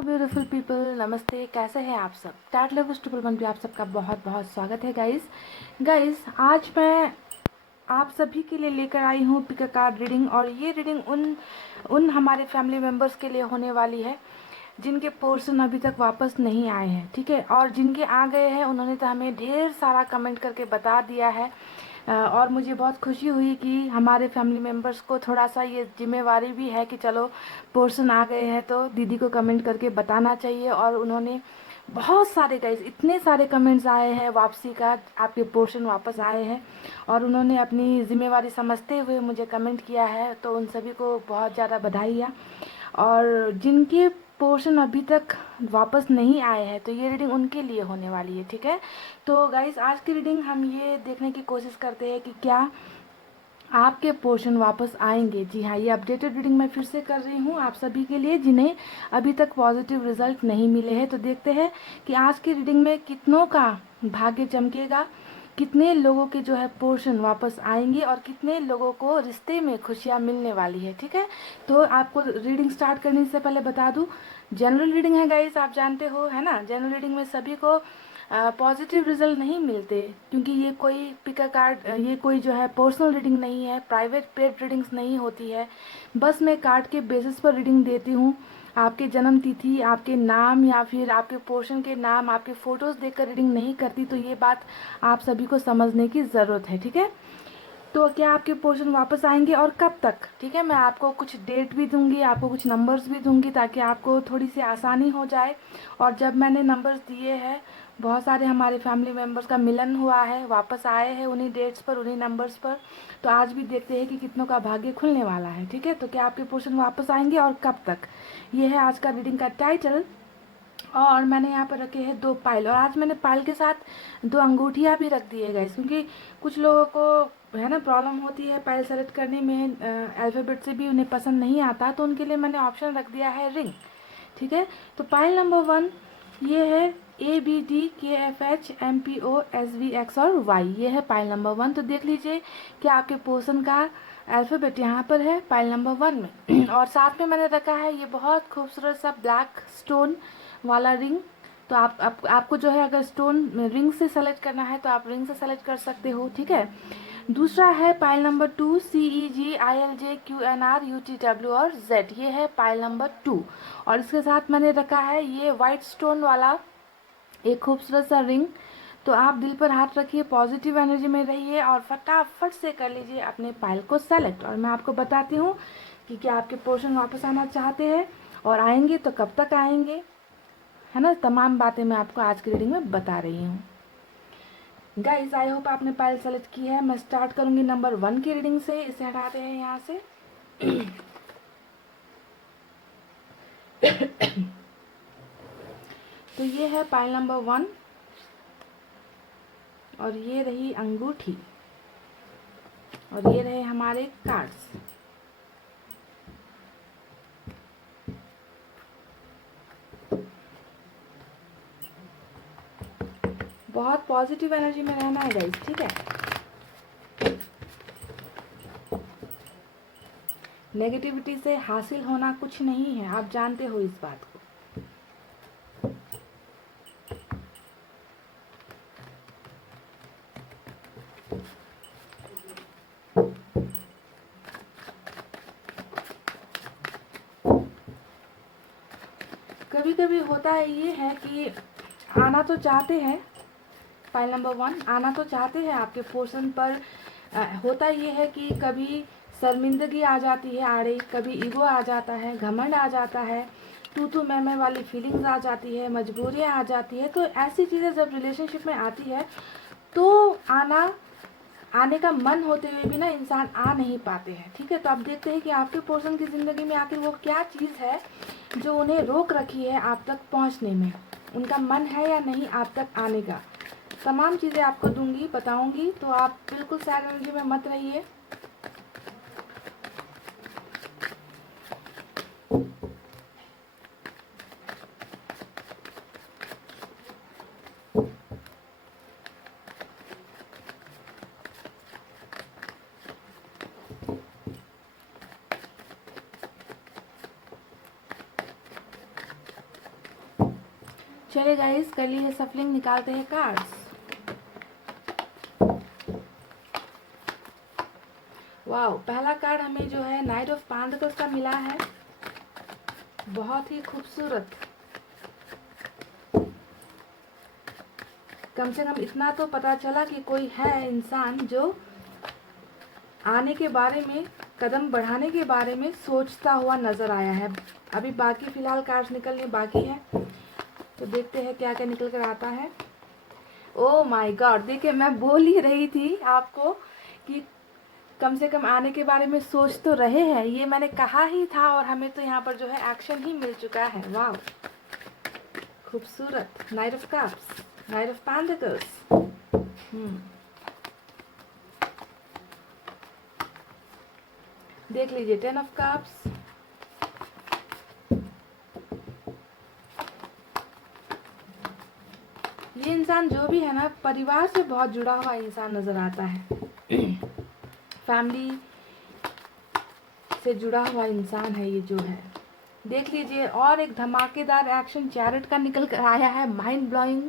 Beautiful people, नमस्ते। कैसे हैं आप सब? टैट लवर्स ट्रिपल वन पे आप सबका बहुत बहुत स्वागत है गाइस। आज मैं आप सभी के लिए लेकर आई हूँ पिक अ कार्ड रीडिंग। और ये रीडिंग उन हमारे फैमिली मेम्बर्स के लिए होने वाली है जिनके पोर्शन अभी तक वापस नहीं आए हैं, ठीक है। और जिनके आ गए हैं उन्होंने तो हमें ढेर सारा कमेंट करके बता दिया है। और मुझे बहुत खुशी हुई कि हमारे फैमिली मेम्बर्स को थोड़ा सा ये जिम्मेवारी भी है कि चलो पोर्शन आ गए हैं तो दीदी को कमेंट करके बताना चाहिए। और उन्होंने बहुत सारे गाइस, इतने सारे कमेंट्स आए हैं वापसी का, आपके पोर्शन वापस आए हैं और उन्होंने अपनी जिम्मेवारी समझते हुए मुझे कमेंट किया है, तो उन सभी को बहुत ज़्यादा बधाई है। और जिनके पोर्शन अभी तक वापस नहीं आए हैं तो ये रीडिंग उनके लिए होने वाली है, ठीक है। तो गाइस, आज की रीडिंग हम ये देखने की कोशिश करते हैं कि क्या आपके पोर्शन वापस आएंगे। जी हाँ, ये अपडेटेड रीडिंग मैं फिर से कर रही हूँ आप सभी के लिए जिन्हें अभी तक पॉजिटिव रिजल्ट नहीं मिले हैं। तो देखते हैं कि आज की रीडिंग में कितनों का भाग्य चमकेगा, कितने लोगों के जो है पोर्शन वापस आएंगे और कितने लोगों को रिश्ते में खुशियाँ मिलने वाली है, ठीक है। तो आपको रीडिंग स्टार्ट करने से पहले बता दूँ, जनरल रीडिंग है गाइस, आप जानते हो है ना। जनरल रीडिंग में सभी को पॉजिटिव रिजल्ट नहीं मिलते, क्योंकि ये कोई पिक अ कार्ड, ये कोई जो है पर्सनल रीडिंग नहीं है, प्राइवेट पेड रीडिंग्स नहीं होती है। बस मैं कार्ड के बेसिस पर रीडिंग देती हूँ। आपके जन्म तिथि, आपके नाम या फिर आपके पोर्शन के नाम, आपके फोटोज़ देखकर रीडिंग नहीं करती। तो ये बात आप सभी को समझने की ज़रूरत है, ठीक है। तो क्या आपके पोर्शन वापस आएंगे और कब तक, ठीक है। मैं आपको कुछ डेट भी दूंगी, आपको कुछ नंबर्स भी दूंगी ताकि आपको थोड़ी सी आसानी हो जाए। और जब मैंने नंबर्स दिए हैं, बहुत सारे हमारे फैमिली मेम्बर्स का मिलन हुआ है, वापस आए हैं उन्हीं डेट्स पर, उन्हीं नंबर्स पर। तो आज भी देखते हैं कि कितनों का भाग्य खुलने वाला है, ठीक है। तो क्या आपके पोर्शन वापस आएंगे और कब तक, ये है आज का रीडिंग का टाइटल। और मैंने यहाँ पर रखे हैं 2 पायल, और आज मैंने पायल के साथ 2 अंगूठियाँ भी रख दी है गाइस, क्योंकि कुछ लोगों को है ना प्रॉब्लम होती है पायल सेलेक्ट करने में, अल्फ़ाबेट से भी उन्हें पसंद नहीं आता, तो उनके लिए मैंने ऑप्शन रख दिया है रिंग, ठीक है। तो पायल नंबर 1 ये है ABDKFHMPOSVX और Y, ये है पायल नंबर 1। तो देख लीजिए कि आपके पोर्शन का अल्फ़ाबेट यहाँ पर है पायल नंबर 1 में। और साथ में मैंने रखा है ये बहुत खूबसूरत सा ब्लैक स्टोन वाला रिंग। तो आपको जो है अगर स्टोन रिंग से सेलेक्ट करना है तो आप रिंग से सेलेक्ट कर सकते हो, ठीक है। दूसरा है पायल नंबर 2 CEGILJQNRUTW और Z, ये है पायल नंबर 2। और इसके साथ मैंने रखा है ये वाइट स्टोन वाला एक खूबसूरत सा रिंग। तो आप दिल पर हाथ रखिए, पॉजिटिव एनर्जी में रहिए और फटाफट से कर लीजिए अपने पायल को सेलेक्ट। और मैं आपको बताती हूँ कि क्या आपके पोर्शन वापस आना चाहते हैं और आएंगे तो कब तक आएंगे, है ना। तमाम बातें मैं आपको आज की रीडिंग में बता रही हूँ गाइज। आई होप आपने पायल सेलेक्ट की है। मैं स्टार्ट करूंगी नंबर 1 की रीडिंग से। इसे हटाते हैं यहाँ से। तो ये है पायल नंबर 1 और ये रही अंगूठी और ये रहे हमारे कार्ड्स। बहुत पॉजिटिव एनर्जी में रहना है गाइस, ठीक है। नेगेटिविटी से हासिल होना कुछ नहीं है, आप जानते हो इस बात को। कभी कभी होता है ये है कि आना तो चाहते हैं, पाइल नंबर 1 आना तो चाहते हैं आपके पोर्शन पर। होता ये है कि कभी शर्मिंदगी आ जाती है आड़े, कभी ईगो आ जाता है, घमंड आ जाता है, तू मैं वाली फीलिंग्स आ जाती है, मजबूरियाँ आ जाती है। तो ऐसी चीज़ें जब रिलेशनशिप में आती है तो आने का मन होते हुए भी ना इंसान आ नहीं पाते हैं, ठीक है। तो आप देखते हैं कि आपके पर्सन की ज़िंदगी में आखिर वो क्या चीज़ है जो उन्हें रोक रखी है आप तक पहुंचने में। उनका मन है या नहीं आप तक आने का। तमाम चीज़ें आपको दूंगी, बताऊंगी, तो आप बिल्कुल सैड एनर्जी में मत रहिए। चले गाइस, कर ली है सफलिंग, निकालते हैं कार्ड्स। वाओ, पहला कार्ड हमें जो है नाइट ऑफ पेंटिकल्स का मिला है, बहुत ही खूबसूरत। कम से कम इतना तो पता चला कि कोई है इंसान जो आने के बारे में, कदम बढ़ाने के बारे में सोचता हुआ नजर आया है। अभी बाकी फिलहाल कार्ड्स निकलने बाकी है, तो देखते हैं क्या क्या निकल कर आता है। ओह माय गॉड, देखिए मैं बोल ही रही थी आपको कि कम से कम आने के बारे में सोच तो रहे हैं, ये मैंने कहा ही था, और हमें तो यहाँ पर जो है एक्शन ही मिल चुका है। वाह, खूबसूरत। Night of cups, night of pentacles. देख लीजिए, 10 ऑफ कप्स, ये इंसान जो भी है ना, परिवार से बहुत जुड़ा हुआ इंसान नजर आता है। फैमिली से जुड़ा हुआ इंसान है ये जो है। देख लीजिए, और एक धमाकेदार एक्शन चैरिट का निकल कर आया है, माइंड ब्लोइंग,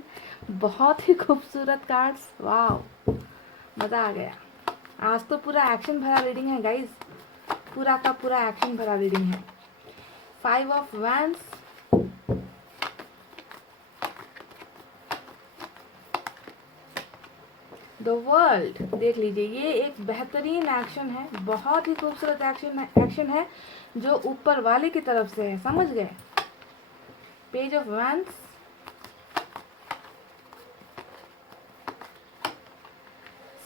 बहुत ही खूबसूरत कार्ड्स। वाह, मजा आ गया। आज तो पूरा एक्शन भरा रीडिंग है गाइस, पूरा का पूरा एक्शन भरा रीडिंग है। 5 ऑफ वैंड्स, द वर्ल्ड। देख लीजिए, ये एक बेहतरीन एक्शन है, बहुत ही खूबसूरत एक्शन है जो ऊपर वाले की तरफ से है, समझ गए। Page of wands,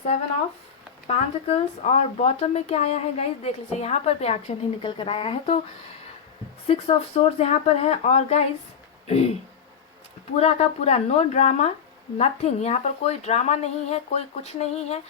7 of pentacles, और बॉटम में क्या आया है गाइस, देख लीजिए, यहाँ पर भी एक्शन ही निकल कर आया है। तो 6 ऑफ सोर्ड्स यहाँ पर है। और गाइस पूरा का पूरा नो ड्रामा, नथिंग, यहाँ पर कोई ड्रामा नहीं है, कोई कुछ नहीं है।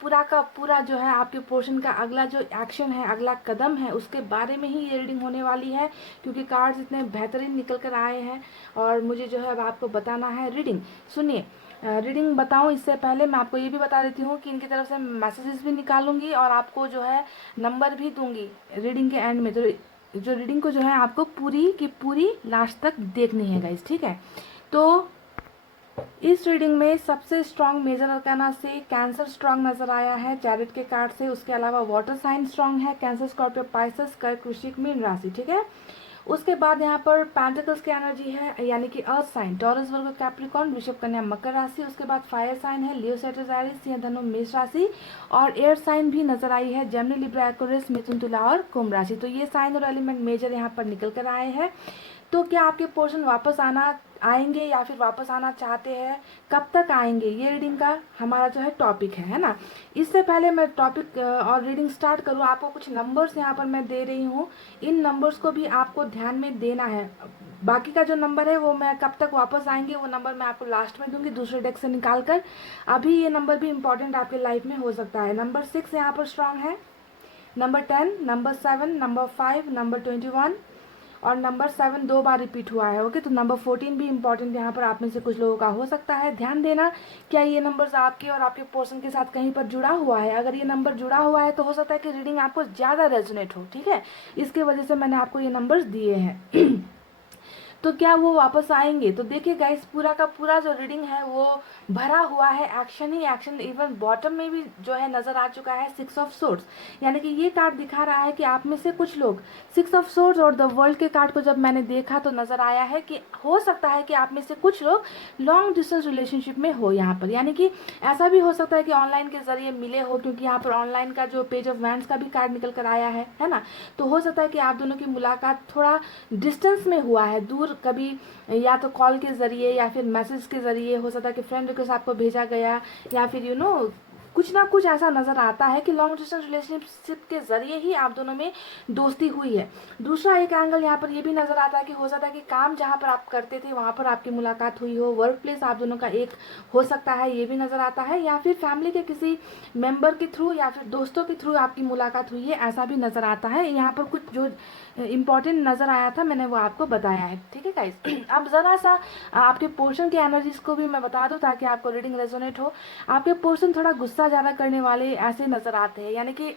पूरा का पूरा जो है आपके पोर्शन का अगला जो एक्शन है, अगला कदम है, उसके बारे में ही ये रीडिंग होने वाली है, क्योंकि कार्ड्स इतने बेहतरीन निकल कर आए हैं और मुझे जो है अब आपको बताना है रीडिंग। सुनिए, रीडिंग बताऊं इससे पहले मैं आपको ये भी बता देती हूँ कि इनकी तरफ से मैसेजेस भी निकालूंगी और आपको जो है नंबर भी दूंगी रीडिंग के एंड में। तो जो रीडिंग को जो है आपको पूरी की पूरी लास्ट तक देखनी है गाइस, ठीक है। तो इस रीडिंग में सबसे स्ट्रांग मेजर अरकाना से कैंसर स्ट्रांग नजर आया है चैरिट के कार्ड से। उसके अलावा वाटर साइन स्ट्रांग है, कैंसर, स्कॉर्पियो, पाइसेस, कर्क, वृश्चिक, मीन राशि, ठीक है। उसके बाद यहाँ पर पेंटिकल्स की एनर्जी है, यानी कि अर्थ साइन, टॉरस, वर्गो, कैप्रिकॉर्न, वृषभ, कन्या, मकर राशि। उसके बाद फायर साइन है, लियो, सैजिटेरियस, सिंह, धनु, मेष राशि। और एयर साइन भी नजर आई है, जेमिनी, लिब्रा, एक्वेरियस, मिथुन, तुला और कुंभ राशि। तो ये साइन और एलिमेंट मेजर यहाँ पर निकल कर आए हैं। तो क्या आपके पोर्शन वापस आएंगे या फिर वापस आना चाहते हैं, कब तक आएंगे, ये रीडिंग का हमारा जो है टॉपिक है ना। इससे पहले मैं टॉपिक और रीडिंग स्टार्ट करूँ, आपको कुछ नंबर्स यहाँ पर मैं दे रही हूँ, इन नंबर्स को भी आपको ध्यान में देना है। बाकी का जो नंबर है वो मैं कब तक वापस आएंगे वो नंबर मैं आपको लास्ट में दूंगी दूसरे डेक से निकाल कर। अभी ये नंबर भी इंपॉर्टेंट आपके लाइफ में हो सकता है। नंबर 6 यहाँ पर स्ट्रांग है, नंबर 10, नंबर 7, नंबर 5, नंबर 21 और नंबर 7 2 बार रिपीट हुआ है। ओके, तो नंबर 14 भी इंपॉर्टेंट यहाँ पर आप में से कुछ लोगों का हो सकता है। ध्यान देना, क्या ये नंबर्स आपके और आपके पर्सन के साथ कहीं पर जुड़ा हुआ है। अगर ये नंबर जुड़ा हुआ है तो हो सकता है कि रीडिंग आपको ज़्यादा रेजोनेट हो, ठीक है। इसके वजह से मैंने आपको ये नंबर्स दिए हैं। तो क्या वो वापस आएंगे। तो देखिए गाइस, पूरा का पूरा जो रीडिंग है वो भरा हुआ है एक्शन ही एक्शन। इवन बॉटम में भी जो है नजर आ चुका है 6 ऑफ सोर्ड्स, यानी कि ये कार्ड दिखा रहा है कि आप में से कुछ लोग 6 ऑफ सोर्ड्स और द वर्ल्ड के कार्ड को जब मैंने देखा तो नजर आया है कि हो सकता है कि आप में से कुछ लोग लॉन्ग डिस्टेंस रिलेशनशिप में हो यहाँ पर। यानी कि ऐसा भी हो सकता है कि ऑनलाइन के जरिए मिले हो, क्योंकि यहाँ पर ऑनलाइन का जो पेज ऑफ वैंड्स का भी कार्ड निकल कर आया है ना। तो हो सकता है कि आप दोनों की मुलाकात थोड़ा डिस्टेंस में हुआ है, दूर, कभी या तो कॉल के जरिए या फिर मैसेज के जरिए। हो सकता है कि फ्रेंड रिक्वेस्ट आपको भेजा गया या फिर कुछ ना कुछ ऐसा नजर आता है कि लॉन्ग डिस्टेंस रिलेशनशिप के जरिए ही आप दोनों में दोस्ती हुई है। दूसरा एक एंगल यहाँ पर ये भी नजर आता है कि हो सकता है कि काम जहाँ पर आप करते थे वहाँ पर आपकी मुलाकात हुई हो, वर्क प्लेस आप दोनों का एक हो सकता है, ये भी नजर आता है। या फिर फैमिली के किसी मेंबर के थ्रू या फिर दोस्तों के थ्रू आपकी मुलाकात हुई है, ऐसा भी नजर आता है। यहाँ पर कुछ जो इम्पोर्टेंट नजर आया था मैंने वो आपको बताया है, ठीक है गाइस। अब जरा सा आपके पोर्शन की एनर्जीज को भी मैं बता दूं ताकि आपको रीडिंग रेजोनेट हो। आपके पोर्शन थोड़ा गुस्सा ज़्यादा करने वाले ऐसे नजर आते हैं, यानी कि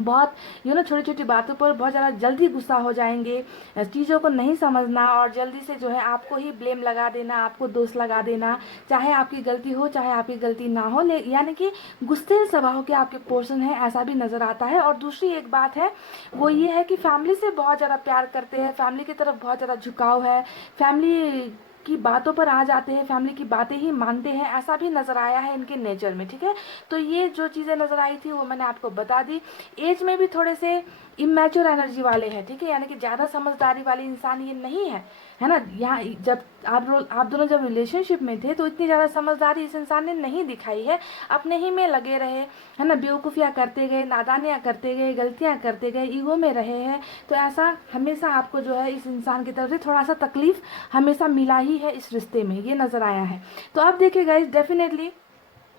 बहुत छोटी छोटी बातों पर बहुत ज़्यादा जल्दी गुस्सा हो जाएंगे, चीज़ों को नहीं समझना और जल्दी से जो है आपको ही ब्लेम लगा देना, आपको दोष लगा देना, चाहे आपकी गलती हो चाहे आपकी गलती ना हो, यानी कि गुस्से स्वभाव के आपके पोर्शन है, ऐसा भी नज़र आता है। और दूसरी एक बात है वो ये है कि फैमिली से बहुत ज़्यादा प्यार करते हैं, फैमिली की तरफ बहुत ज़्यादा झुकाव है, फैमिली की बातों पर आ जाते हैं, फैमिली की बातें ही मानते हैं, ऐसा भी नज़र आया है इनके नेचर में। ठीक है, तो ये जो चीज़ें नज़र आई थी वो मैंने आपको बता दी। एज में भी थोड़े से इमेच्योर एनर्जी वाले हैं, ठीक है, यानी कि ज़्यादा समझदारी वाले इंसान ये नहीं है ना। यहाँ जब आप दोनों जब रिलेशनशिप में थे तो इतनी ज़्यादा समझदारी इस इंसान ने नहीं दिखाई है, अपने ही में लगे रहे, है ना, बेवकूफ़ियाँ करते गए, नादानियाँ करते गए, गलतियाँ करते गए, ईगो में रहे हैं। तो ऐसा हमेशा आपको जो है इस इंसान की तरफ से थोड़ा सा तकलीफ हमेशा मिला ही है इस रिश्ते में, ये नज़र आया है। तो अब देखिए गाइस, डेफिनेटली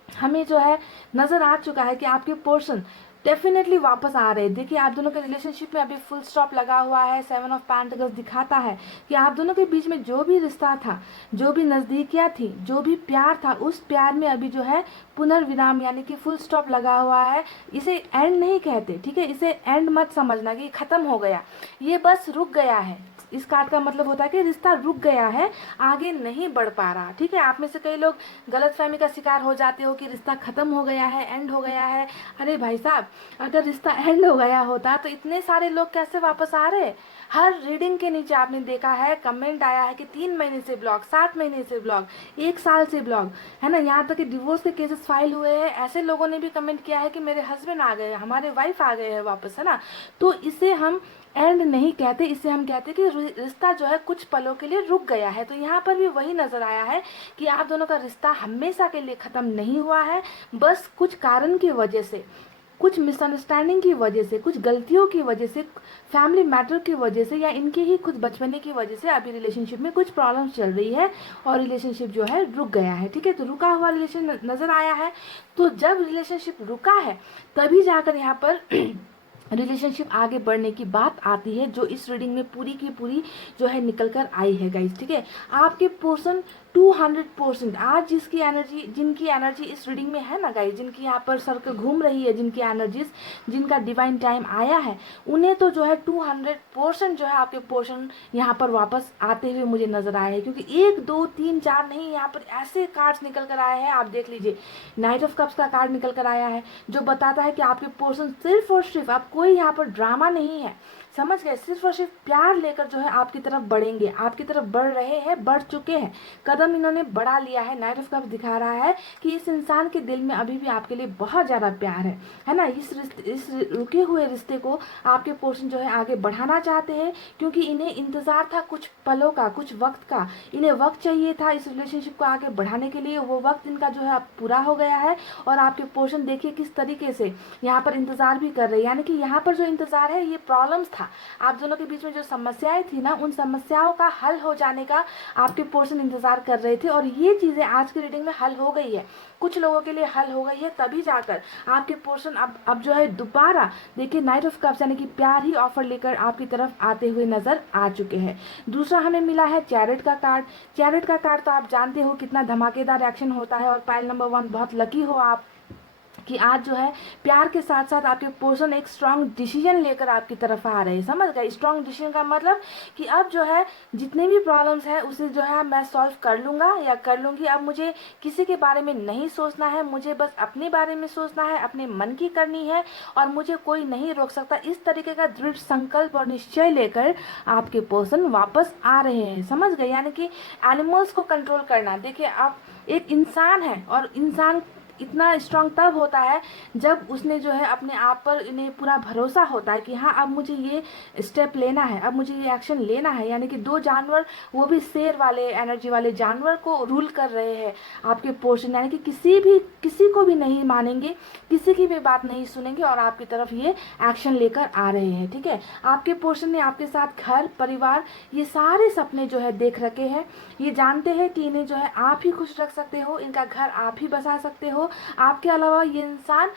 हमें जो है नज़र आ चुका है कि आपके पोर्शन डेफिनेटली वापस आ रहे हैं। देखिए आप दोनों के रिलेशनशिप में अभी फुल स्टॉप लगा हुआ है, 7 ऑफ पेंटिकल्स दिखाता है कि आप दोनों के बीच में जो भी रिश्ता था, जो भी नज़दीकियाँ थी, जो भी प्यार था, उस प्यार में अभी जो है पुनर्विराम यानी कि फुल स्टॉप लगा हुआ है। इसे एंड नहीं कहते, ठीक है, इसे एंड मत समझना कि ख़त्म हो गया, ये बस रुक गया है। इस कार्ड का मतलब होता है कि रिश्ता रुक गया है, आगे नहीं बढ़ पा रहा। ठीक है, आप में से कई लोग गलतफहमी का शिकार हो जाते हो कि रिश्ता ख़त्म हो गया है, एंड हो गया है। अरे भाई साहब, अगर रिश्ता एंड हो गया होता तो इतने सारे लोग कैसे वापस आ रहे। हर रीडिंग के नीचे आपने देखा है कमेंट आया है कि 3 महीने से ब्लॉक, 7 महीने से ब्लॉक, 1 साल से ब्लॉक, है ना, यहाँ तक कि डिवोर्स के केसेस फाइल हुए हैं। ऐसे लोगों ने भी कमेंट किया है कि मेरे हस्बैंड आ गए, हमारे वाइफ आ गए हैं वापस, है ना। तो इसे हम एंड नहीं कहते, इसे हम कहते कि रिश्ता जो है कुछ पलों के लिए रुक गया है। तो यहाँ पर भी वही नज़र आया है कि आप दोनों का रिश्ता हमेशा के लिए ख़त्म नहीं हुआ है, बस कुछ कारण की वजह से, कुछ मिसअंडरस्टैंडिंग की वजह से, कुछ गलतियों की वजह से, फैमिली मैटर की वजह से, या इनके ही खुद बचपने की वजह से अभी रिलेशनशिप में कुछ प्रॉब्लम्स चल रही है और रिलेशनशिप जो है रुक गया है। ठीक है, तो रुका हुआ रिलेशन नज़र आया है। तो जब रिलेशनशिप रुका है तभी जाकर यहाँ पर रिलेशनशिप आगे बढ़ने की बात आती है, जो इस रीडिंग में पूरी की पूरी जो है निकल कर आई है गाइस। ठीक है, आपके पोर्शन 200% आज जिनकी एनर्जी इस रीडिंग में है ना गाइस, जिनकी यहाँ पर सर्कल घूम रही है, जिनकी एनर्जीज, जिनका डिवाइन टाइम आया है, उन्हें तो जो है 200% जो है आपके पोर्शन यहाँ पर वापस आते हुए मुझे नजर आए हैं। क्योंकि 1 2 3 4 नहीं, यहाँ पर ऐसे कार्ड्स निकल कर आए हैं। आप देख लीजिए, नाइट ऑफ कप्स का कार्ड निकल कर आया है जो बताता है कि आपके पोर्शन सिर्फ और सिर्फ, आप कोई यहाँ पर ड्रामा नहीं है, समझ गए, सिर्फ और सिर्फ प्यार लेकर जो है आपकी तरफ बढ़ेंगे, आपकी तरफ बढ़ रहे हैं, बढ़ चुके हैं, कदम इन्होंने बढ़ा लिया है। नाइट ऑफ कप्स दिखा रहा है कि इस इंसान के दिल में अभी भी आपके लिए बहुत ज़्यादा प्यार है ना। इस रुके हुए रिश्ते को आपके पोर्शन जो है आगे बढ़ाना चाहते हैं, क्योंकि इन्हें इंतज़ार था कुछ पलों का, कुछ वक्त का, इन्हें वक्त चाहिए था इस रिलेशनशिप को आगे बढ़ाने के लिए। वो वक्त इनका जो है अब पूरा हो गया है और आपके पोर्शन देखिए किस तरीके से यहाँ पर इंतज़ार भी कर रहे हैं। यानी कि यहाँ पर जो इंतज़ार है ये प्रॉब्लम्स था, आप दोनों के बीच में जो समस्याएं थी ना, उन समस्याओं का हल हो जाने का आपके पोर्शन इंतजार कर रहे थे, और ये चीज़ें आज की रीडिंग में हल हो गई है, कुछ लोगों के लिए हल हो गई है। तभी जाकर आपके पोर्शन अब जो है दोबारा देखिए नाइट ऑफ कप्स यानी कि प्यार ही ऑफर लेकर आपकी तरफ आते हुए नजर आ चुके हैं। दूसरा हमें मिला है चैरिट का कार्ड। चैरिट का कार्ड तो आप जानते हो कितना धमाकेदार एक्शन होता है, और पाइल नंबर 1 बहुत लकी हो आप कि आज जो है प्यार के साथ साथ आपके पोर्शन एक स्ट्रांग डिसीजन लेकर आपकी तरफ आ रहे हैं। समझ गए, स्ट्रांग डिसीजन का मतलब कि अब जो है जितने भी प्रॉब्लम्स है उसे जो है मैं सॉल्व कर लूँगा या कर लूँगी। अब मुझे किसी के बारे में नहीं सोचना है, मुझे बस अपने बारे में सोचना है, अपने मन की करनी है और मुझे कोई नहीं रोक सकता। इस तरीके का दृढ़ संकल्प और निश्चय लेकर आपके पर्सन वापस आ रहे हैं। समझ गए, यानी कि एनिमल्स को कंट्रोल करना। देखिए आप एक इंसान है और इंसान इतना स्ट्रांग तब होता है जब उसने जो है अपने आप पर इन्हें पूरा भरोसा होता है कि हाँ अब मुझे ये स्टेप लेना है, अब मुझे ये एक्शन लेना है। यानी कि 2 जानवर, वो भी शेर वाले एनर्जी वाले जानवर को रूल कर रहे हैं आपके पोर्शन, यानी कि किसी को भी नहीं मानेंगे, किसी की भी बात नहीं सुनेंगे और आपकी तरफ ये एक्शन लेकर आ रहे हैं। ठीक है, आपके पोर्शन ने आपके साथ घर परिवार ये सारे सपने जो है देख रखे हैं। ये जानते हैं कि इन्हें जो है आप ही खुश रख सकते हो, इनका घर आप ही बसा सकते हो। आपके अलावा ये इंसान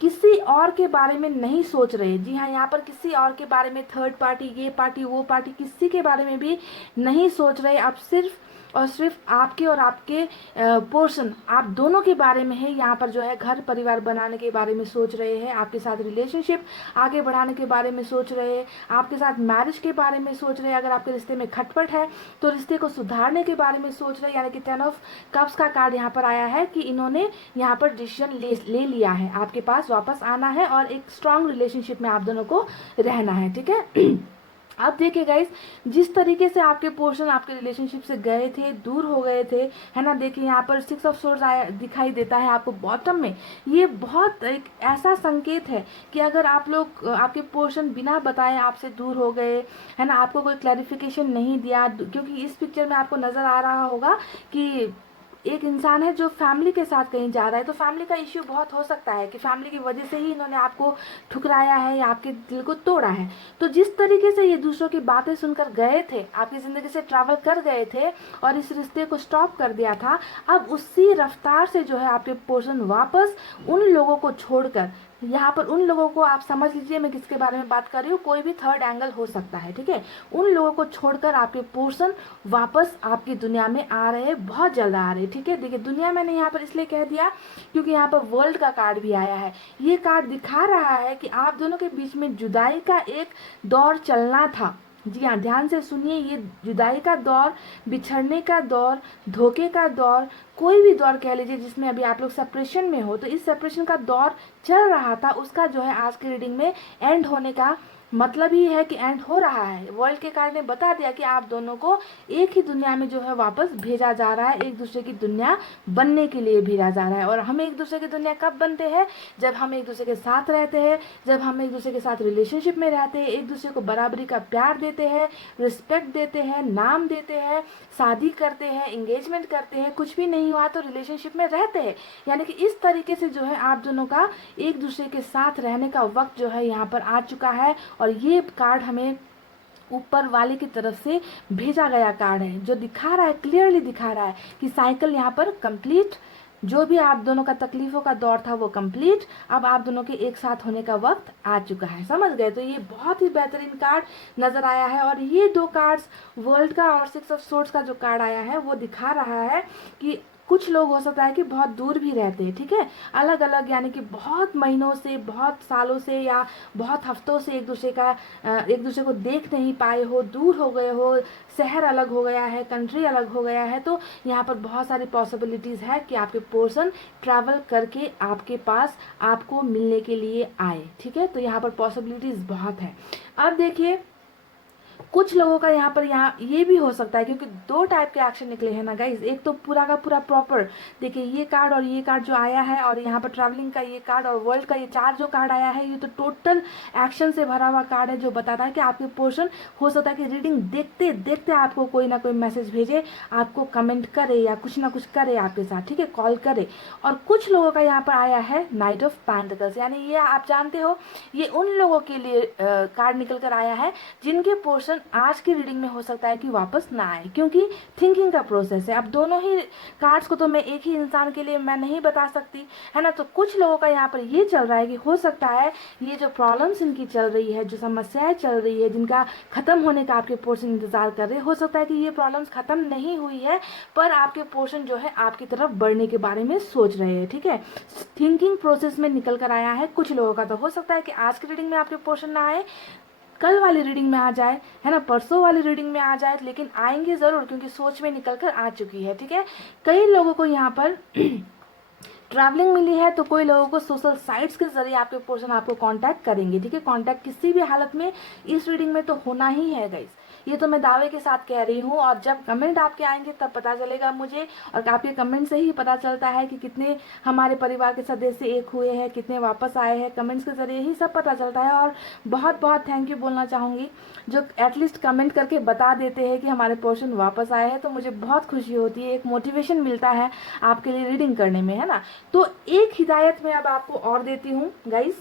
किसी और के बारे में नहीं सोच रहे। जी हाँ, यहाँ पर किसी और के बारे में, थर्ड पार्टी, ये पार्टी वो पार्टी, किसी के बारे में भी नहीं सोच रहे। आप सिर्फ और सिर्फ आपके और आपके पोर्शन आप दोनों के बारे में है। यहाँ पर जो है घर परिवार बनाने के बारे में सोच रहे हैं, आपके साथ रिलेशनशिप आगे बढ़ाने के बारे में सोच रहे हैं, आपके साथ मैरिज के बारे में सोच रहे हैं, अगर आपके रिश्ते में खटपट है तो रिश्ते को सुधारने के बारे में सोच रहे हैं। यानी कि 10 ऑफ कप्स का कार्ड यहाँ पर आया है कि इन्होंने यहाँ पर डिसीजन ले लिया है, आपके पास वापस आना है और एक स्ट्रांग रिलेशनशिप में आप दोनों को रहना है। ठीक है। अब देखिए गाइस, जिस तरीके से आपके पोर्शन आपके रिलेशनशिप से गए थे, दूर हो गए थे, है ना। देखिए यहाँ पर 6 ऑफ सोर्ड्स आया दिखाई देता है आपको बॉटम में। ये बहुत एक ऐसा संकेत है कि अगर आप लोग आपके पोर्शन बिना बताए आपसे दूर हो गए, है ना, आपको कोई क्लैरिफिकेशन नहीं दिया, क्योंकि इस पिक्चर में आपको नज़र आ रहा होगा कि एक इंसान है जो फैमिली के साथ कहीं जा रहा है, तो फैमिली का इश्यू बहुत हो सकता है कि फैमिली की वजह से ही इन्होंने आपको ठुकराया है या आपके दिल को तोड़ा है। तो जिस तरीके से ये दूसरों की बातें सुनकर गए थे, आपकी ज़िंदगी से ट्रैवल कर गए थे और इस रिश्ते को स्टॉप कर दिया था, अब उसी रफ्तार से जो है आपके पोर्शन वापस उन लोगों को छोड़कर, यहाँ पर उन लोगों को आप समझ लीजिए मैं किसके बारे में बात कर रही हूँ, कोई भी थर्ड एंगल हो सकता है। ठीक है। उन लोगों को छोड़कर आपके पोर्शन वापस आपकी दुनिया में आ रहे हैं, बहुत जल्द आ रहे हैं। ठीक है। देखिए दुनिया मैंने यहाँ पर इसलिए कह दिया क्योंकि यहाँ पर वर्ल्ड का कार्ड भी आया है। ये कार्ड दिखा रहा है कि आप दोनों के बीच में जुदाई का एक दौर चलना था। जी हाँ, ध्यान से सुनिए, ये जुदाई का दौर, बिछड़ने का दौर, धोखे का दौर, कोई भी दौर कह लीजिए जिसमें अभी आप लोग सेपरेशन में हो, तो इस सेपरेशन का दौर चल रहा था, उसका जो है आज की रीडिंग में एंड होने का मतलब ही है कि एंड हो रहा है। वर्ल्ड के कार्ड ने बता दिया कि आप दोनों को एक ही दुनिया में जो है वापस भेजा जा रहा है, एक दूसरे की दुनिया बनने के लिए भेजा जा रहा है। और हम एक दूसरे की दुनिया कब बनते हैं? जब हम एक दूसरे के साथ रहते हैं, जब हम एक दूसरे के साथ रिलेशनशिप में रहते हैं, एक दूसरे को बराबरी का प्यार देते हैं, रिस्पेक्ट देते हैं, नाम देते हैं, शादी करते हैं, इंगेजमेंट करते हैं, कुछ भी नहीं हुआ तो रिलेशनशिप में रहते हैं। यानी कि इस तरीके से जो है आप दोनों का एक दूसरे के साथ रहने का वक्त जो है यहाँ पर आ चुका है। और ये कार्ड हमें ऊपर वाले की तरफ से भेजा गया कार्ड है, जो दिखा रहा है, क्लियरली दिखा रहा है कि साइकिल यहाँ पर कंप्लीट, जो भी आप दोनों का तकलीफों का दौर था वो कंप्लीट, अब आप दोनों के एक साथ होने का वक्त आ चुका है। समझ गए? तो ये बहुत ही बेहतरीन कार्ड नजर आया है। और ये दो कार्ड्स, वर्ल्ड का और 6 ऑफ सोर्ड्स का जो कार्ड आया है वो दिखा रहा है कि कुछ लोग हो सकता है कि बहुत दूर भी रहते हैं। ठीक है। अलग अलग, यानी कि बहुत महीनों से, बहुत सालों से या बहुत हफ्तों से एक दूसरे को देख नहीं पाए हो, दूर हो गए हो, शहर अलग हो गया है, कंट्री अलग हो गया है। तो यहाँ पर बहुत सारी पॉसिबिलिटीज़ है कि आपके पर्सन ट्रैवल करके आपके पास आपको मिलने के लिए आए। ठीक है। तो यहाँ पर पॉसिबिलिटीज़ बहुत है। अब देखिए कुछ लोगों का यहाँ पर ये भी हो सकता है, क्योंकि दो टाइप के एक्शन निकले हैं ना गाइज। एक तो पूरा का पूरा प्रॉपर, देखिए ये कार्ड और ये कार्ड जो आया है, और यहाँ पर ट्रैवलिंग का ये कार्ड और वर्ल्ड का ये 4 जो कार्ड आया है, ये तो टोटल एक्शन से भरा हुआ कार्ड है, जो बताता है कि आपके पोर्शन हो सकता है कि रीडिंग देखते देखते आपको कोई ना कोई मैसेज भेजे, आपको कमेंट करे या कुछ ना कुछ करे आपके साथ। ठीक है, कॉल करे। और कुछ लोगों का यहाँ पर आया है नाइट ऑफ पेंटिकल्स, यानी ये आप जानते हो ये उन लोगों के लिए कार्ड निकल कर आया है जिनके पोर्शन आज की रीडिंग में हो सकता है कि वापस ना आए, क्योंकि थिंकिंग का प्रोसेस है। अब दोनों ही कार्ड्स को तो मैं एक ही इंसान के लिए मैं नहीं बता सकती, है ना। तो कुछ लोगों का यहाँ पर ये चल रहा है कि हो सकता है ये जो प्रॉब्लम्स इनकी चल रही है, जो समस्याएं चल रही है, जिनका खत्म होने का आपके पोर्शन इंतजार कर रहे हैं, हो सकता है कि ये प्रॉब्लम्स खत्म नहीं हुई है, पर आपके पोर्शन जो है आपकी तरफ बढ़ने के बारे में सोच रहे हैं। ठीक है, थिंकिंग प्रोसेस में निकल कर आया है कुछ लोगों का। तो हो सकता है कि आज की रीडिंग में आपके पोर्शन ना आए, कल वाली रीडिंग में आ जाए, है ना, परसों वाली रीडिंग में आ जाए, लेकिन आएंगे ज़रूर, क्योंकि सोच में निकल कर आ चुकी है। ठीक है, कई लोगों को यहाँ पर ट्रैवलिंग मिली है, तो कोई लोगों को सोशल साइट्स के जरिए आपके पोर्शन आपको कांटेक्ट करेंगे। ठीक है, कांटेक्ट किसी भी हालत में इस रीडिंग में तो होना ही है गाइस, ये तो मैं दावे के साथ कह रही हूँ। और जब कमेंट आपके आएंगे तब पता चलेगा मुझे, और आपके कमेंट से ही पता चलता है कि कितने हमारे परिवार के सदस्य एक हुए हैं, कितने वापस आए हैं, कमेंट्स के जरिए ही सब पता चलता है। और बहुत बहुत थैंक यू बोलना चाहूँगी जो एटलीस्ट कमेंट करके बता देते हैं कि हमारे पोर्शन वापस आए हैं, तो मुझे बहुत खुशी होती है, एक मोटिवेशन मिलता है आपके लिए रीडिंग करने में, है ना। तो एक हिदायत मैं अब आपको और देती हूँ गाइस,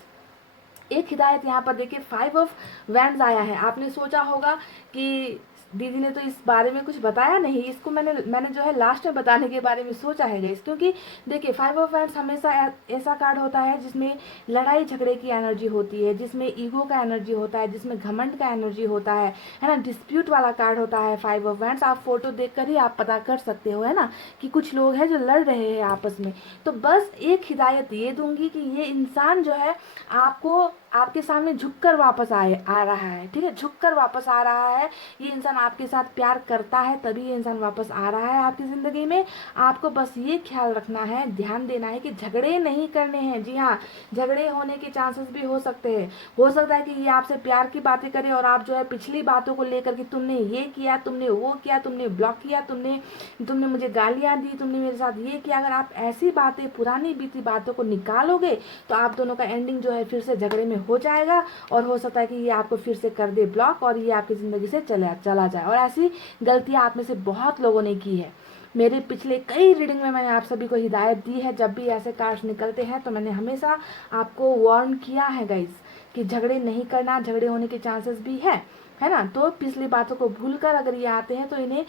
एक हिदायत यहाँ पर देखिए 5 ऑफ वैंड्स आया है। आपने सोचा होगा कि दीदी ने तो इस बारे में कुछ बताया नहीं, इसको मैंने जो है लास्ट में बताने के बारे में सोचा है गाइस, क्योंकि देखिए 5 ऑफ वांड्स हमेशा ऐसा कार्ड होता है जिसमें लड़ाई झगड़े की एनर्जी होती है, जिसमें ईगो का एनर्जी होता है, जिसमें घमंड का एनर्जी होता है ना, डिस्प्यूट वाला कार्ड होता है 5 ऑफ वांड्स। आप फोटो देखकर ही आप पता कर सकते हो, है ना, कि कुछ लोग हैं जो लड़ रहे हैं आपस में। तो बस एक हिदायत ये दूंगी कि ये इंसान जो है आपको आपके सामने झुककर वापस आ रहा है, ठीक है, झुककर वापस आ रहा है। ये इंसान आपके साथ प्यार करता है, तभी ये इंसान वापस आ रहा है आपकी ज़िंदगी में। आपको बस ये ख्याल रखना है, ध्यान देना है कि झगड़े नहीं करने हैं। जी हाँ, झगड़े होने के चांसेस भी हो सकते हैं। हो सकता है कि ये आपसे प्यार की बातें करे और आप जो है पिछली बातों को लेकर कि तुमने ये किया, तुमने वो किया, तुमने ब्लॉक किया, तुमने मुझे गालियाँ दी, तुमने मेरे साथ ये किया। अगर आप ऐसी बातें, पुरानी बीती बातों को निकालोगे तो आप दोनों का एंडिंग जो है फिर से झगड़े में हो जाएगा, और हो सकता है कि ये आपको फिर से कर दे ब्लॉक और ये आपकी ज़िंदगी से चला जाए। और ऐसी गलतियाँ आप में से बहुत लोगों ने की है। मेरे पिछले कई रीडिंग में मैंने आप सभी को हिदायत दी है, जब भी ऐसे कार्ड्स निकलते हैं तो मैंने हमेशा आपको वार्न किया है गाइस कि झगड़े नहीं करना, झगड़े होने के चांसेस भी है ना। तो पिछली बातों को भूलकर अगर ये आते हैं तो इन्हें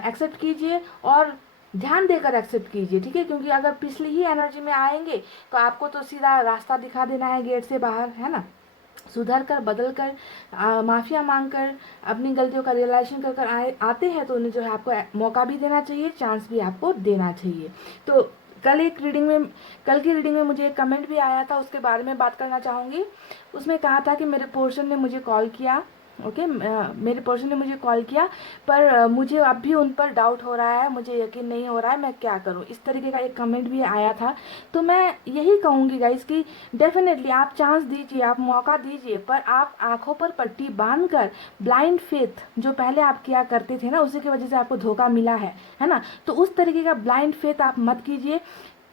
एक्सेप्ट कीजिए और ध्यान देकर एक्सेप्ट कीजिए, ठीक है, क्योंकि अगर पिछली ही एनर्जी में आएंगे तो आपको तो सीधा रास्ता दिखा देना है गेट से बाहर, है ना। सुधर कर, बदल कर, माफ़िया मांग कर, अपनी गलतियों का रियलाइजेशन कर कर आते हैं तो उन्हें जो है आपको मौका भी देना चाहिए, चांस भी आपको देना चाहिए। तो कल की रीडिंग में मुझे एक कमेंट भी आया था, उसके बारे में बात करना चाहूँगी। उसमें कहा था कि मेरे पोर्शन ने मुझे कॉल किया, ओके, मेरे पर्सन ने मुझे कॉल किया, पर मुझे अब भी उन पर डाउट हो रहा है, मुझे यकीन नहीं हो रहा है, मैं क्या करूं, इस तरीके का एक कमेंट भी आया था। तो मैं यही कहूँगी गाइस कि डेफिनेटली आप चांस दीजिए, आप मौका दीजिए, पर आप आंखों पर पट्टी बांधकर ब्लाइंड फेथ जो पहले आप किया करते थे ना, उसी की वजह से आपको धोखा मिला है ना, तो उस तरीके का ब्लाइंड फेथ आप मत कीजिए।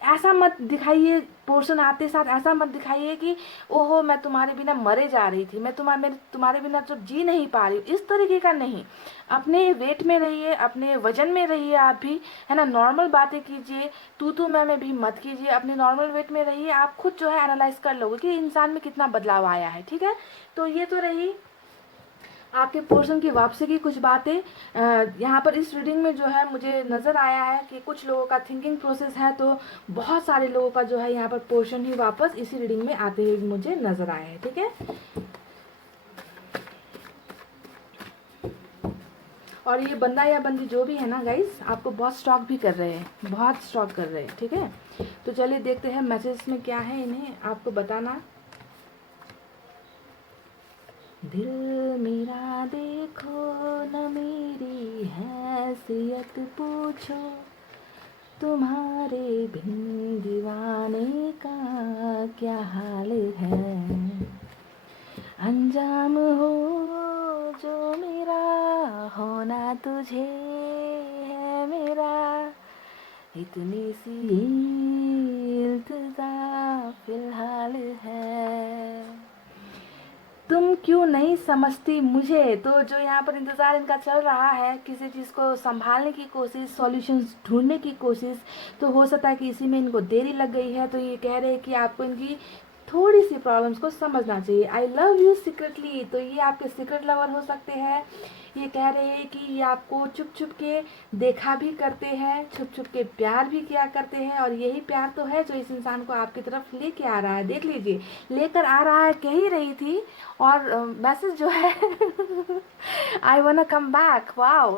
ऐसा मत दिखाइए, पोर्शन आते साथ ऐसा मत दिखाइए कि ओहो मैं तुम्हारे बिना मरे जा रही थी, मैं तुम्हारे बिना तो जी नहीं पा रही, इस तरीके का नहीं। अपने वेट में रहिए, अपने वजन में रहिए आप भी, है ना, नॉर्मल बातें कीजिए, तू मैं भी मत कीजिए, अपने नॉर्मल वेट में रहिए। आप खुद जो है एनालाइज कर लोगे कि इंसान में कितना बदलाव आया है, ठीक है। तो ये तो रही आपके पोर्शन की वापसी की कुछ बातें। यहाँ पर इस रीडिंग में जो है मुझे नज़र आया है कि कुछ लोगों का थिंकिंग प्रोसेस है, तो बहुत सारे लोगों का जो है यहाँ पर पोर्शन ही वापस इसी रीडिंग में आते हुए मुझे नज़र आया है, ठीक है। और ये बंदा या बंदी जो भी है ना गाइस, आपको बहुत स्टॉक भी कर रहे हैं, बहुत स्टॉक कर रहे हैं, ठीक है। तो चलिए देखते हैं मैसेज में क्या है इन्हें आपको बताना। दिल मेरा देखो न मेरी हैसियत पूछो, तुम्हारे बिन दीवाने का क्या हाल है। अंजाम हो जो मेरा, होना तुझे है मेरा, इतनी सी इल्तिजा फिलहाल है। तुम क्यों नहीं समझती मुझे। तो जो यहाँ पर इंतज़ार इनका चल रहा है, किसी चीज़ को संभालने की कोशिश, सॉल्यूशंस ढूंढने की कोशिश, तो हो सकता है कि इसी में इनको देरी लग गई है। तो ये कह रहे हैं कि आपको इनकी थोड़ी सी प्रॉब्लम्स को समझना चाहिए। आई लव यू सीक्रेटली, तो ये आपके सीक्रेट लवर हो सकते हैं। ये कह रहे हैं कि ये आपको छुप छुप के देखा भी करते हैं, छुप छुप के प्यार भी किया करते हैं, और यही प्यार तो है जो इस इंसान को आपकी तरफ लेके आ रहा है। देख लीजिए, लेकर आ रहा है, कह ही रही थी। और मैसेज जो है आई वांना कम बैक। वाओ,